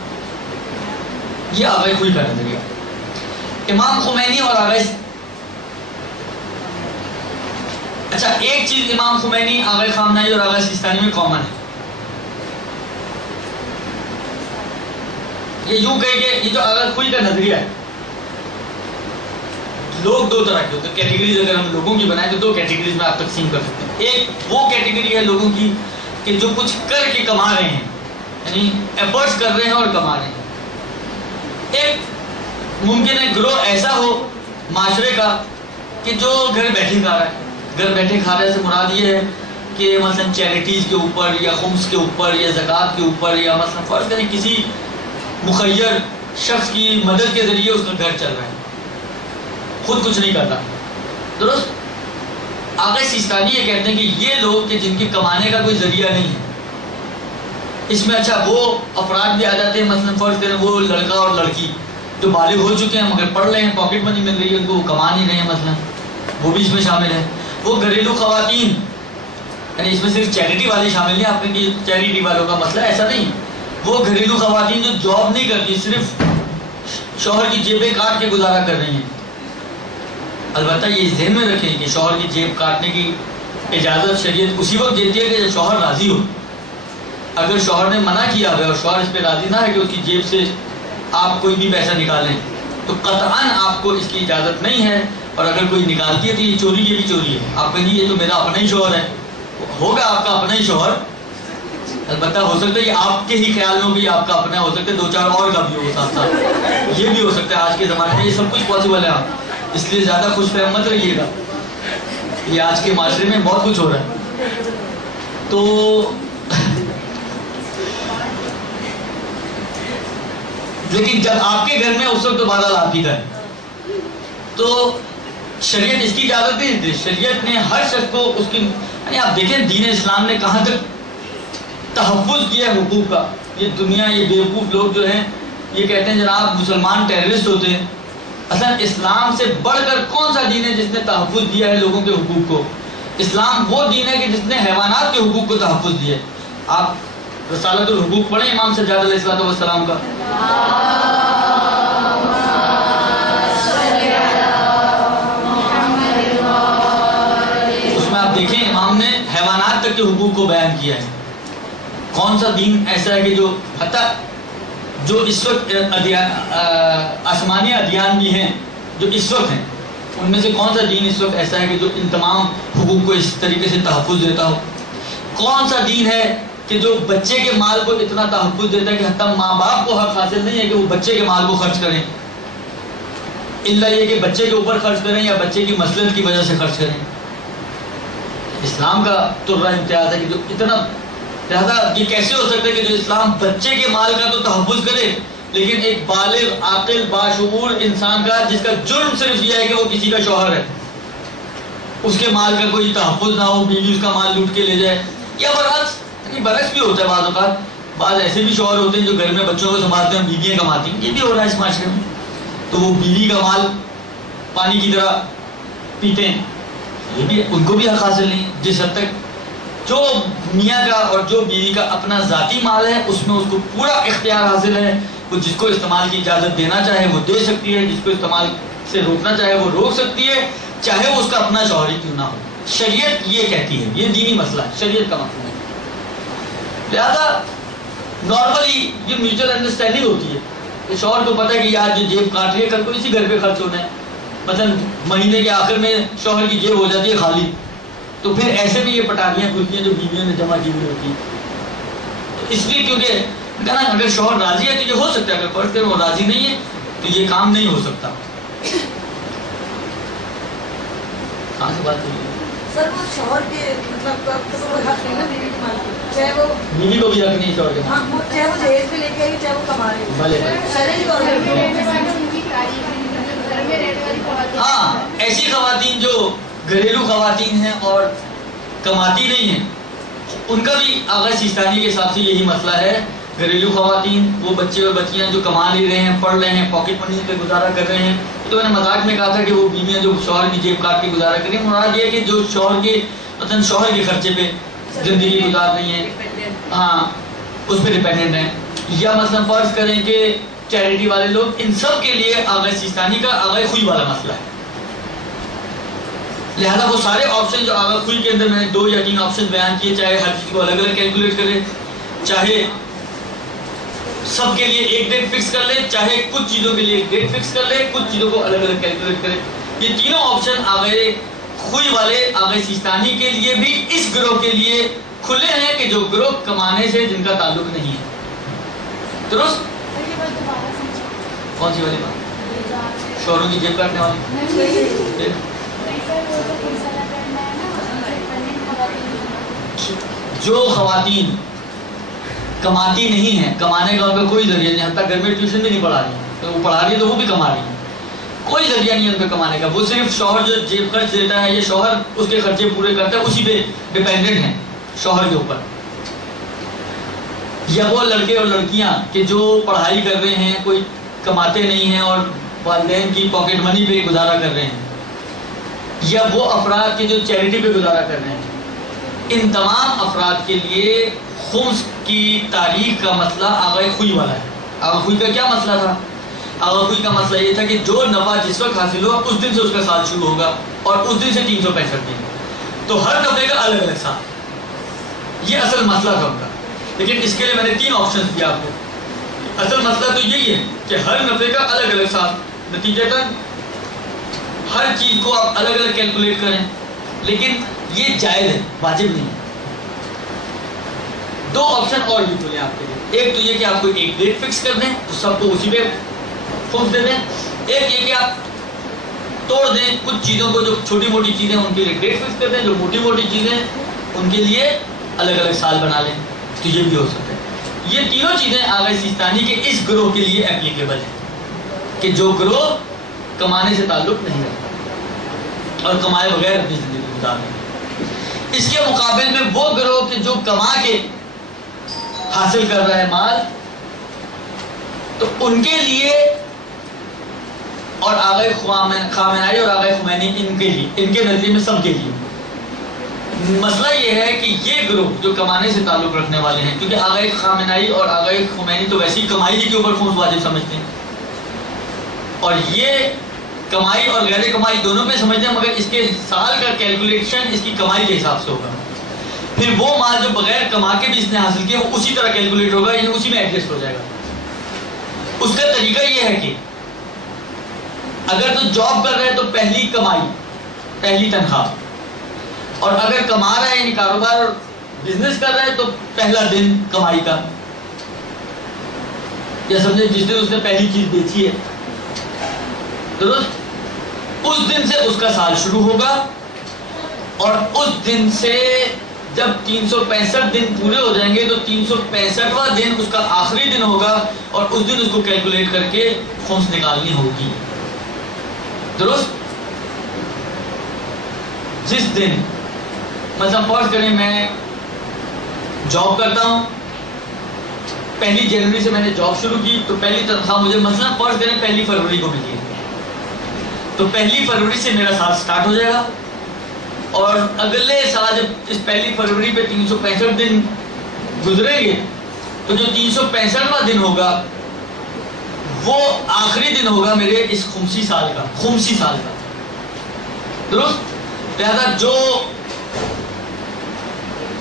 یہ آغاز خوئی کا نظریہ. امام خمینی اور آغاز, اچھا ایک چیز امام خمینی, آغاز خامنہئی اور آغاز سیستانی میں کامن ہے. یہ یوں کہے کہ یہ جو آغاز خوئی کا نظریہ ہے, لوگ 2 طرح کے ہوتے ہیں. کیٹیگریز اگر ہم لوگوں کی بنائیں تو 2 کیٹیگریز میں آپ تقسیم کر سکتے ہیں. ایک وہ کیٹیگری ہے لوگوں کی کہ جو کچھ کر کے کما رہے ہیں, یعنی ایفرٹس کر رہے ہیں اور کما رہے ہیں. ایک ممکن ہے گروہ ایسا ہو معاشرے کا کہ جو گھر بیٹھے کھا رہا ہے. گھر بیٹھے کھا رہے سے مراد یہ ہے کہ مثلا چیریٹیز کے اوپر یا خمس کے اوپر یا زکوٰۃ کے اوپر یا مثلا فرض کریں کسی مخیر شخص کی مدد کے ذریعے اس کا گھر چل رہا ہے, خود کچھ نہیں کرتا. درست. آغاز سیستانی یہ کہتے ہیں کہ یہ لوگ کہ جن کے کمانے کا کوئی ذریعہ نہیں ہے, اس میں اچھا وہ افراد بھی آ جاتے ہیں, مثلا فرض کریں وہ لڑکا اور لڑکی جو بالغ ہو چکے ہیں مگر پڑھ رہے ہیں, پاکٹ منی مل رہی ہے ان کو, وہ کما نہیں رہے ہیں مثلا, وہ بھی اس میں شامل ہے. وہ گھریلو خواتین, یعنی اس میں صرف چیریٹی والے شامل نہیں, آپ نے چیریٹی والوں کا مسئلہ ایسا نہیں. وہ گھریلو خواتین جو جاب نہیں کرتی, صرف شوہر کی جیبیں کاٹ کے گزارا کر رہی ہیں. البتہ یہ ذہن میں رکھیں کہ شوہر کی جیب کاٹنے کی اجازت شریعت اسی وقت دیتی ہے کہ جب شوہر راضی ہو. اگر شوہر نے منع کیا ہوا اور شوہر اس پہ راضی نہ ہے کہ اس کی جیب سے آپ کوئی بھی پیسہ نکالیں تو قطعاً آپ کو اس کی اجازت نہیں ہے. اور اگر کوئی نکالتی ہے تو یہ چوری, یہ بھی چوری ہے. آپ کہیں گے یہ تو میرا اپنا ہی شوہر ہے, ہوگا آپ کا اپنا ہی شوہر, البتہ ہو سکتا ہے کہ آپ کے ہی خیال میں بھی آپ کا اپنا ہو سکتا ہے, 2-4 اور کا بھی ہو ساتھ ساتھ, یہ بھی ہو سکتا ہے. آج کے زمانے میں یہ سب کچھ پاسبل ہے, آپ اس لیے زیادہ خوش فہم مت رہیے گا, یہ آج کے معاشرے میں بہت کچھ ہو رہا ہے. تو لیکن جب آپ کے گھر میں اس وقت تو بادل آپ ہی کا ہے, تو شریعت اس کی اجازت نہیں دیتی. شریعت نے ہر شخص کو اس کی, یعنی آپ دیکھیں دین اسلام نے کہاں تک تحفظ کیا ہے حقوق کا. یہ دنیا, یہ بیوقوف لوگ جو ہیں یہ کہتے ہیں جناب مسلمان ٹیررسٹ ہوتے ہیں. اصلا اسلام سے بڑھ کر کون سا دین ہے جس نے تحفظ دیا ہے لوگوں کے حقوق کو؟ اسلام وہ دین ہے کہ جس نے حیوانات کے حقوق کو تحفظ دیا ہے. آپ رسالت الحقوق پڑھیں امام سجاد علیہ السلام کا, اس میں آپ دیکھیں امام نے حیوانات تک کے حقوق کو بیان کیا ہے. کون سا دین ایسا ہے کہ جو حتیٰ جو اس وقت آسمانی ادیان بھی ہیں جو اس وقت ہیں, ان میں سے کون سا دین اس وقت ایسا ہے کہ جو ان تمام حقوق کو اس طریقے سے تحفظ دیتا ہو؟ کون سا دین ہے کہ جو بچے کے مال کو اتنا تحفظ دیتا ہے کہ حتیٰ ماں باپ کو حق حاصل نہیں ہے کہ وہ بچے کے مال کو خرچ کریں, الا یہ کہ بچے کے اوپر خرچ کریں یا بچے کی مصلحت کی وجہ سے خرچ کریں. اسلام کا ترہ امتیاز ہے کہ جو اتنا, لہذا یہ کیسے ہو سکتا ہے کہ جو اسلام بچے کے مال کا تو تحفظ کرے لیکن ایک بالغ عاقل باشعور انسان کا جس کا جرم صرف یہ ہے کہ وہ کسی کا شوہر ہے, اس کے مال کا کوئی تحفظ نہ ہو, بیوی اس کا مال لوٹ کے لے جائے, یا برعکس یہ برعکس بھی ہوتا ہے بعض اوقات. بعض ایسے بھی شوہر ہوتے ہیں جو گھر میں بچوں کو سنبھالتے ہیں, بیویاں کماتی ہیں. یہ بھی ہو رہا ہے اس معاشرے میں. تو وہ بیوی کا مال پانی کی طرح پیتے ہیں, یہ بھی ان کو بھی حق حاصل نہیں. جس حد تک جو میاں کا اور جو بیوی کا اپنا ذاتی مال ہے اس میں اس کو پورا اختیار حاصل ہے. وہ جس کو استعمال کی اجازت دینا چاہے وہ دے سکتی ہے, جس کو استعمال سے روکنا چاہے وہ روک سکتی ہے, چاہے وہ اس کا اپنا شوہر ہی کیوں نہ ہو. شریعت یہ کہتی ہے, یہ دینی مسئلہ ہے, شریعت کا مسئلہ ہے. لہذا نارملی یہ میوچل انڈرسٹینڈنگ ہوتی ہے کہ شوہر کو پتہ ہے کہ آج جو جیب کاٹ رہی ہے کل کو اسی گھر پہ خرچ ہونا ہے. مثلا مہینے کے آخر میں شوہر کی جیب ہو جاتی ہے خالی, تو پھر ایسے بھی یہ پٹاخیاں کھلتی ہیں جو بیویوں نے جمع کی ہوئی ہوتی ہیں. تو اس لیے کیونکہ کہنا اگر شوہر راضی ہے تو یہ ہو سکتا ہے, اگر فرض کریں وہ راضی نہیں ہے تو یہ کام نہیں ہو سکتا. کہاں سے بات ہوئی سر وہ شوہر کے مطلب کوئی حق نہیں نا بیوی کے مال پہ, چاہے وہ بیوی کو بھی حق نہیں شوہر کے ہاں چاہے وہ جہیز پہ لے کے آئی چاہے وہ کما رہی ہو. بھلے شرعی طور ہاں ایسی خواتین جو گھریلو خواتین ہیں اور کماتی نہیں ہیں, ان کا بھی آغا سیستانی کے حساب سے یہی مسئلہ ہے. گھریلو خواتین وہ بچے اور بچیاں جو کما نہیں رہے ہیں, پڑھ رہے ہیں, پاکٹ منی پہ گزارا کر رہے ہیں. تو میں نے مذاق میں کہا تھا کہ وہ بیویاں جو شوہر کی جیب کاٹ کے گزارا کریں, مراد یہ ہے کہ جو شوہر کے مثلا شوہر کے خرچے پہ زندگی گزار رہی ہیں, ہاں اس پہ ڈپینڈنٹ ہیں. یا مثلا فرض کریں کہ چیریٹی والے لوگ, ان سب کے لیے آغا سیستانی کا آغا خوئی والا مسئلہ ہے. لہذا وہ سارے آپشن جو آغا خوئی کے اندر میں نے 2 یا 3 آپشن بیان کیے, چاہے ہر چیز کو الگ الگ کیلکولیٹ کرے, چاہے سب کے لیے ایک ڈیٹ فکس کر لے, چاہے کچھ چیزوں کے لیے ایک ڈیٹ فکس کر لے, کچھ چیزوں کو الگ الگ کیلکولیٹ کرے. یہ تینوں آپشن آغا خوئی والے آغا سیستانی کے لیے بھی اس گروہ کے لیے کھلے ہیں کہ جو گروہ کمانے سے جن کا تعلق نہیں ہے. درست؟ کون سی والی بات؟ شوہروں کی جیب کاٹنے والی. جو خواتین کماتی نہیں ہیں, کمانے کا ان کا کوئی ذریعہ نہیں, حتیٰ گھر میں ٹیوشن بھی نہیں پڑھا رہی, تو وہ پڑھا رہی ہے تو وہ بھی کما رہی ہے, کوئی ذریعہ نہیں ہے ان کا کمانے کا. وہ صرف شوہر جو جیب خرچ دیتا ہے, یہ شوہر اس کے خرچے پورے کرتا ہے, اسی پہ ڈپینڈنٹ ہیں شوہر کے اوپر. یا وہ لڑکے اور لڑکیاں کہ جو پڑھائی کر رہے ہیں, کوئی کماتے نہیں ہیں اور والدین کی پاکٹ منی پہ گزارا کر رہے ہیں, یا وہ افراد کے جو چیریٹی پہ گزارا کر رہے ہیں. ان تمام افراد کے لیے خمس کی تاریخ کا مسئلہ آغا خوئی والا ہے. آغا خوئی کا کیا مسئلہ تھا؟ آغا خوئی کا مسئلہ یہ تھا کہ جو نفع جس وقت حاصل ہوا اس دن سے اس کا سال شروع ہوگا, اور اس دن سے 365 دن, تو ہر دفعے کا الگ الگ سال. یہ اصل مسئلہ تھا ان کا. لیکن اس کے لیے میں نے 3 آپشن دیا آپ کو. اصل مسئلہ تو یہی ہے کہ ہر نفع کا الگ الگ سال, نتیجتاً ہر چیز کو آپ الگ الگ کیلکولیٹ کریں. لیکن یہ جائز ہے, واجب نہیں ہے. 2 آپشن اور بھی کھولے آپ کے لیے. ایک تو یہ کہ آپ کو ایک ڈیٹ فکس کر دیں, تو سب کو اسی پہ خمس دے دیں. ایک یہ کہ آپ توڑ دیں کچھ چیزوں کو, جو چھوٹی موٹی چیزیں ان کے لیے ڈیٹ فکس کر دیں, جو موٹی موٹی چیزیں ان کے لیے الگ الگ سال بنا لیں. تو یہ بھی ہو سکتا ہے. یہ تینوں چیزیں آغا سیستانی کے اس گروہ کے لیے اپلیکیبل ہیں کہ جو گروہ کمانے سے تعلق نہیں رکھتا اور کمائے بغیر اپنی زندگی گزار رہے ہیں. اس کے مقابل میں وہ گروہ کہ جو کما کے حاصل کر رہا ہے مال, تو ان کے لیے, اور آغا خامنائی اور آغا خمینی ان کے نظریے میں سب کے لیے مسئلہ یہ ہے کہ یہ گروہ جو کمانے سے تعلق رکھنے والے ہیں, کیونکہ آغا خامنائی اور آغا خمینی تو ویسی کمائی کے اوپر خمس واجب سمجھتے ہیں, اور یہ کمائی اور غیر کمائی دونوں پہ سمجھتے ہیں, مگر اس کے سال کا کیلکولیشن اس کی کمائی کے حساب سے ہوگا. پھر وہ مال جو بغیر کما کے بھی اس نے حاصل کیا وہ اسی طرح کیلکولیٹ ہوگا, یعنی اسی میں ایڈجسٹ ہو جائے گا. اس کا طریقہ یہ ہے کہ اگر تو جاب کر رہے ہیں تو پہلی کمائی, پہلی تنخواہ, اور اگر کما رہا ہے یعنی کاروبار اور بزنس کر رہا ہے تو پہلا دن کمائی کا, یا سمجھے جس دن اس نے پہلی چیز بیچی ہے, درست, اس دن سے اس کا سال شروع ہوگا. اور اس دن سے جب 365 دن پورے ہو جائیں گے تو 365واں دن اس کا آخری دن ہوگا, اور اس دن اس کو کیلکولیٹ کر کے خمس نکالنی ہوگی. درست. جس دن مثلا فرض کریں میں جاب کرتا ہوں، 1 جنوری سے میں نے جاب شروع کی، تو پہلی تنخواہ مجھے مثلا فرض کریں 1 فروری کو ملی ہے، تو 1 فروری سے میرا سال سٹارٹ ہو جائے گا، اور اگلے سال جب اس 1 فروری پہ 365 دن گزریں گے تو جو 365واں دن ہوگا وہ آخری دن ہوگا میرے اس خمسی سال کا درست؟ لہذا جو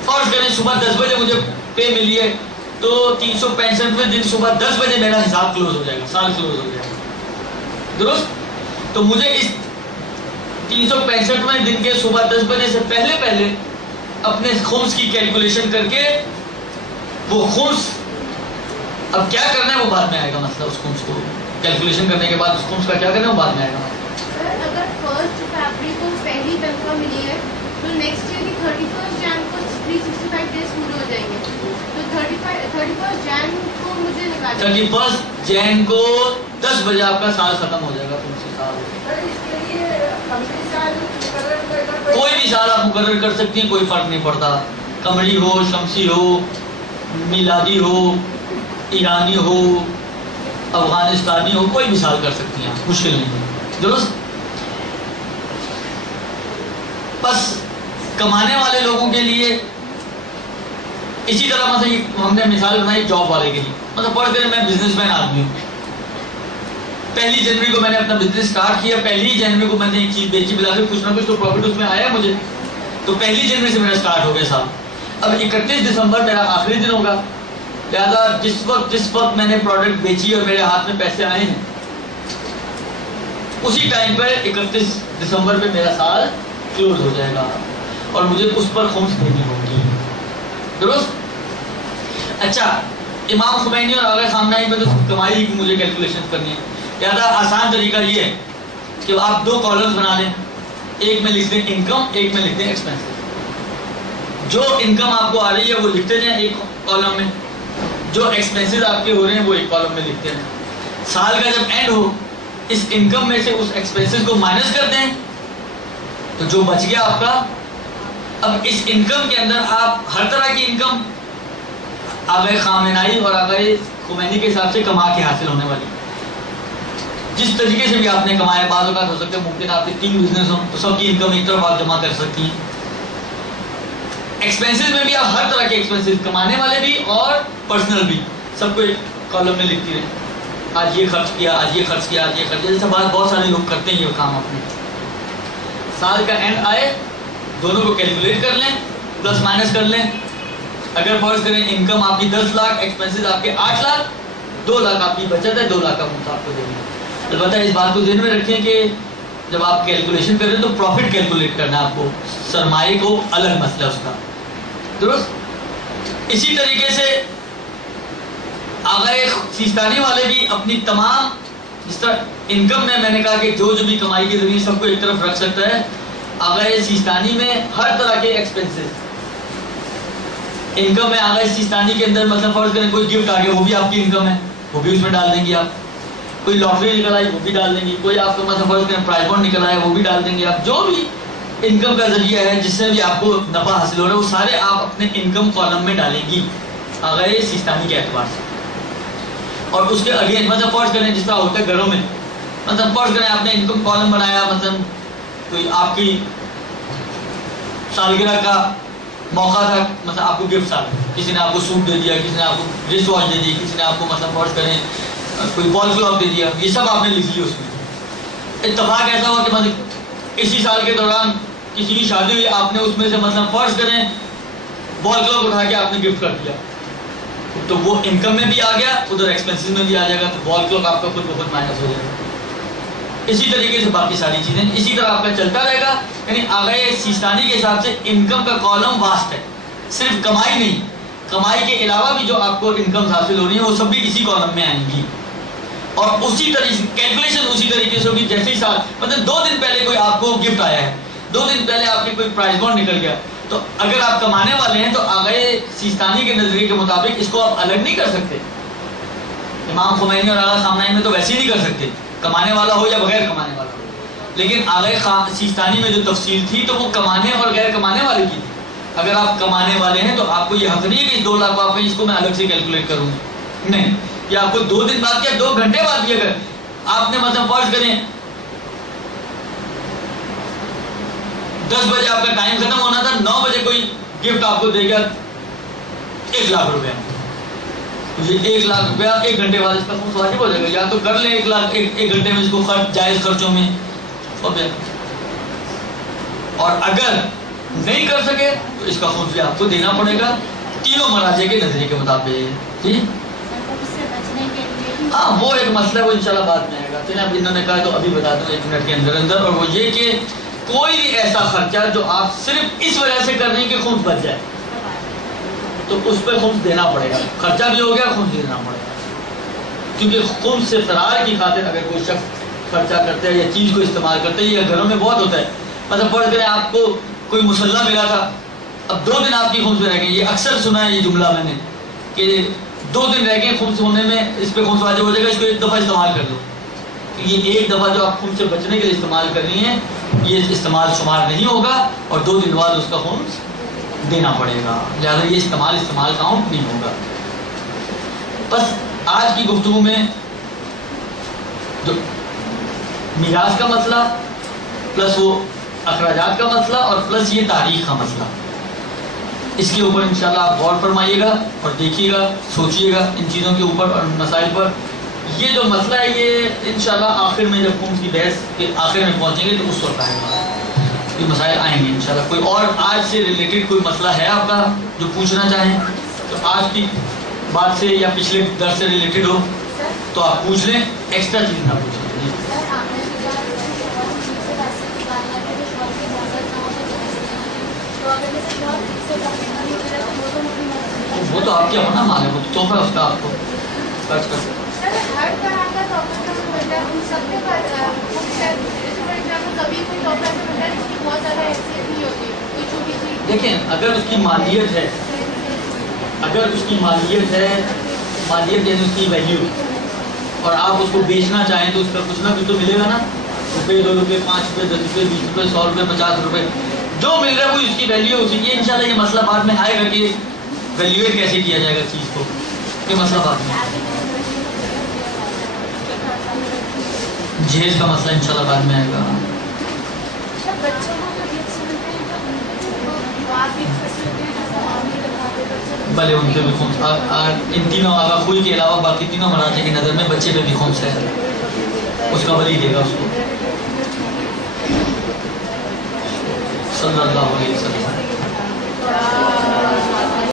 فرض کریں صبح 10 بجے مجھے پے ملی ہے تو 365ویں دن صبح 10 بجے میرا حساب کلوز ہو جائے گا، سال کلوز ہو جائے گا، درست؟ تو مجھے اس 365ویں دن کے صبح 10 بجے سے پہلے اپنے خمس کی کیلکولیشن کر کے وہ خمس اب کیا کرنا ہے وہ بعد میں آئے گا، مسئلہ اس خمس کو کیلکولیشن کرنے کے بعد اس خمس کا کیا کرنا ہے وہ بعد میں آئے گا۔ سر اگر 1 فروری کو پہلی تنخواہ ملی ہے تو نیکسٹ ایئر کی 31 جان کو 365 ڈیز پورے ہو جائیں گے، تو 31 جان کو مجھے نکالنا ہے، 31 جین کو 10 بجے آپ کا سال ختم ہو جائے گا، خمسی سال۔ سر اس کے لیے قمری سال مقرر کرنا کوئی بھی سال آپ مقرر کر سکتی ہیں، کوئی فرق نہیں پڑتا، قمری ہو، شمسی ہو، میلادی ہو، ایرانی ہو، افغانستانی ہو، کوئی بھی سال کر سکتی ہیں، مشکل نہیں ہے، درست؟ بس کمانے والے لوگوں کے لیے اسی طرح مثلا ہم نے مثال بنائی جاب والے کے لیے، مطلب فرض کریں میں بزنس مین آدمی ہوں، 1 جنوری کو میں نے اپنا بزنس سٹارٹ کیا، 1 جنوری کو میں نے ایک چیز بیچی، بلا کے کچھ نہ کچھ تو پروفٹ اس میں آیا مجھے، تو 1 جنوری سے میرا سٹارٹ ہو گیا سال۔ اب 31 دسمبر میرا آخری دن ہوگا، لہٰذا جس وقت میں نے پروڈکٹ بیچی اور میرے ہاتھ میں پیسے آئے ہیں اسی ٹائم پر 31 دسمبر پہ میرا سال کلوز ہو جائے گا اور مجھے اس پر خمس دینی ہوگی، درست؟ اچھا، امام خمینی اور آغا خامنہئی میں تو کمائی کی مجھے کیلکولیشن کرنی ہے، لہٰذا آسان طریقہ یہ ہے کہ آپ 2 کالمز بنا لیں، ایک میں لکھ دیں انکم، ایک میں لکھ دیں ایکسپینسز۔ جو انکم آپ کو آ رہی ہے وہ لکھتے جائیں ایک کالم میں، جو ایکسپینسز آپ کے ہو رہے ہیں وہ ایک کالم میں لکھتے ہیں۔ سال کا جب اینڈ ہو اس انکم میں سے اس ایکسپینسز کو مائنس کر دیں تو جو بچ گیا آپ کا، اب اس انکم کے اندر آپ ہر طرح کی انکم آغا خامنہئی اور آغا خمینی کے حساب سے کما کے حاصل ہونے والی، جس طریقے سے بھی آپ نے کمایا، بعض اوقات ہو سکتے ہیں ممکن آپ کے 3 بزنس ہوں تو سب کی انکم ایک طرف آپ جمع کر سکتی ہیں۔ ایکسپینسز میں بھی آپ ہر طرح کے ایکسپینسز، کمانے والے بھی اور پرسنل بھی، سب کو ایک کالم میں لکھتی رہیں، آج یہ خرچ کیا، آج یہ خرچ کیا، آج یہ خرچ کیا، جیسے بہت سارے لوگ کرتے ہیں یہ کام اپنے۔ سال کا اینڈ آئے دونوں کو کیلکولیٹ کر لیں، پلس مائنس کر لیں، اگر فرض کریں انکم آپ کی 10 لاکھ، ایکسپینسز آپ کے 8 لاکھ، 2 لاکھ آپ کی بچت ہے، 2 لاکھ کا مفت آپ کو دیں گے۔ البتہ اس بات کو ذہن میں رکھیں کہ جب آپ کیلکولیشن کر رہے ہیں تو پروفٹ کیلکولیٹ کرنا ہے آپ کو، سرمایہ کو الگ مسئلہ اس کا، درست؟ اسی طریقے سے آغا سیستانی والے بھی اپنی تمام، جس طرح انکم میں نے کہا کہ جو بھی کمائی کے ذریعے سب کو ایک طرف رکھ سکتا ہے، آغا سیستانی میں ہر طرح کے ایکسپینسز انکم ہے۔ آغا سیستانی کے اندر مثلا فرض کریں کوئی گفٹ آ گیا، وہ بھی آپ کی انکم ہے، وہ بھی اس میں ڈال دیں گے آپ، کوئی لاٹری نکل آئی وہ بھی ڈال دیں گے، کوئی آپ کو مثلا فرض کریں پرائز بانڈ نکل آیا وہ بھی ڈال دیں گے آپ، جو بھی انکم کا ذریعہ ہے جس سے بھی آپ کو نفع حاصل ہو رہا ہے وہ سارے آپ اپنے انکم کالم میں ڈالیں گی آغا سیستانی کے اعتبار سے۔ اور اس کے اگینسٹ مثلا فرض کریں جس طرح ہوتا ہے گھروں میں، مثلا فرض کریں آپ نے انکم کالم بنایا، مثلا کوئی آپ کی سالگرہ کا موقع تھا، مثلا آپ کو گفٹ آ گیا، کسی نے آپ کو سوٹ دے دیا، کسی نے آپ کو ریسٹ واچ دے دی، کسی نے آپ کو مثلا فرض کریں کوئی وال کلاک دے دیا، یہ سب آپ نے لکھ لیا۔ اس میں اتفاق ایسا ہوا کہ مثلا اسی سال کے دوران کسی کی شادی ہوئی، آپ نے اس میں سے مثلا فرض کریں وال کلاک اٹھا کے آپ نے گفٹ کر دیا، تو وہ انکم میں بھی آ گیا، ادھر ایکسپینسز میں بھی آ جائے گا، تو وال کلاک آپ کا خود بخود مائنس ہو جائے گا۔ اسی طریقے سے باقی ساری چیزیں اسی طرح آپ کا چلتا رہے گا، یعنی آغا سیستانی کے حساب سے انکم کا کالم واسٹ ہے، صرف کمائی نہیں، کمائی کے علاوہ بھی جو آپ کو انکم حاصل ہو رہی ہیں وہ سب بھی اسی کالم میں آئیں گی، اور اسی طریقے سے کیلکولیشن اسی طریقے سے ہوگی جیسے ہی سال، مطلب 2 دن پہلے کوئی آپ کو گفٹ آیا ہے، 2 دن پہلے آپ کے کوئی پرائز بانڈ نکل گیا، تو اگر آپ کمانے والے ہیں تو آغا سیستانی کے نظریے کے مطابق اس کو آپ الگ نہیں کر سکتے۔ امام خمینی اور آغا خامنہئی میں تو ویسے ہی نہیں کر سکتے، کمانے والا ہو یا بغیر کمانے والا ہو، لیکن آغا سیستانی میں جو تفصیل تھی تو وہ کمانے اور غیر کمانے والے کی تھی۔ اگر آپ کمانے والے ہیں تو آپ کو یہ حق نہیں ہے کہ 2 لاکھ آپ اس کو میں الگ سے کیلکولیٹ کروں، نہیں، یہ آپ کو 2 دن بعد کیا 2 گھنٹے بعد بھی اگر آپ نے مطلب فرض کریں 10 بجے آپ کا ٹائم ختم ہونا تھا، 9 بجے کوئی گفٹ آپ کو دے گا 1 لاکھ روپیہ، یہ 1 لاکھ روپیہ 1 گھنٹے بعد اس کا خمس واجب ہو جائے گا، یا تو کر لیں 1 لاکھ 1 گھنٹے میں اس کو جائز خرچوں میں، اور اگر نہیں کر سکے تو اس کا خمس بھی آپ کو دینا پڑے گا تینوں مراجع کے نظریے کے مطابق، جی ہاں وہ ایک مسئلہ ہے، وہ انشاءاللہ بعد میں آئے گا، تو اب انہوں نے کہا تو ابھی بتا دوں 1 منٹ کے اندر اندر، اور وہ یہ کہ کوئی بھی ایسا خرچہ جو آپ صرف اس وجہ سے کر رہے ہیں کہ خمس بچ جائے تو اس پہ خمس دینا پڑے گا، خرچہ بھی ہو گیا خمس دینا پڑے گا، کیونکہ خمس سے فرار کی خاطر اگر کوئی شخص خرچہ کرتا ہے یا چیز کو استعمال کرتا ہے، یہ گھروں میں بہت ہوتا ہے، مطلب فرض کریں آپ کو کوئی مسلح ملا تھا، اب 2 دن آپ کی خمس میں رہ گئے، یہ اکثر سنا ہے یہ جملہ میں نے کہ 2 دن رہ گئے خمس ہونے میں، اس پہ خمس واجب ہو جائے گا، اس کو 1 دفعہ استعمال کر لو، یہ 1 دفعہ جو آپ خمس سے بچنے کے لیے استعمال کرنی ہے یہ استعمال شمار نہیں ہوگا، اور 2 دن بعد اس کا خمس دینا پڑے گا، لہٰذا یہ استعمال کاؤنٹ نہیں ہوگا۔ بس آج کی گفتگو میں جو میراث کا مسئلہ پلس وہ اخراجات کا مسئلہ اور پلس یہ تاریخ کا مسئلہ، اس کے اوپر انشاءاللہ آپ غور فرمائیے گا اور دیکھیے گا، سوچیے گا ان چیزوں کے اوپر اور مسائل پر۔ یہ جو مسئلہ ہے یہ انشاءاللہ آخر میں جب خمس کی بحث کے آخر میں پہنچیں گے تو اس وقت آئے گا، یہ مسائل آئیں گے انشاءاللہ۔ کوئی اور آج سے ریلیٹڈ کوئی مسئلہ ہے آپ کا جو پوچھنا چاہیں تو آج کی بات سے یا پچھلے درس سے ریلیٹڈ ہو تو آپ پوچھ لیں، ایکسٹرا چیز نہ پوچھیں۔ وہ تو آپ کے اپنا مال ہے، وہ تو تحفہ ہے اس کا آپ کو خرچ کر سکتے۔ ہر طرح کا تحفہ ملتا ہے ان سب کے پاس، کبھی کوئی تحفہ ملتا ہے جس کی بہت زیادہ حیثیت نہیں ہوتی، کوئی چھوٹی سی۔ دیکھیں اگر اس کی مالیت ہے، اگر اس کی مالیت ہے، مالیت یعنی اس کی ویلیو، اور آپ اس کو بیچنا چاہیں تو اس کا کچھ نہ کچھ تو ملے گا نا، روپے 2 روپے 5 روپے 10 روپے 20 روپے 100 روپے 50 روپے جو مل رہا ہے وہ اس کی ویلیو ہے، اسی کی انشاءاللہ یہ مسئلہ بعد میں آئے گا کہ ویلیویٹ کیسے کیا جائے گا چیز کو، یہ مسئلہ بعد میں، جہیز کا مسئلہ انشاءاللہ بعد میں آئے گا۔ بھلے ان پہ بھی خمس، ان تینوں آغا خوئی کے علاوہ باقی تینوں مراجع کی نظر میں بچے پہ بھی خمس ہے، اس کا ولی دے گا اس کو، صلی اللہ علیہ وسلم۔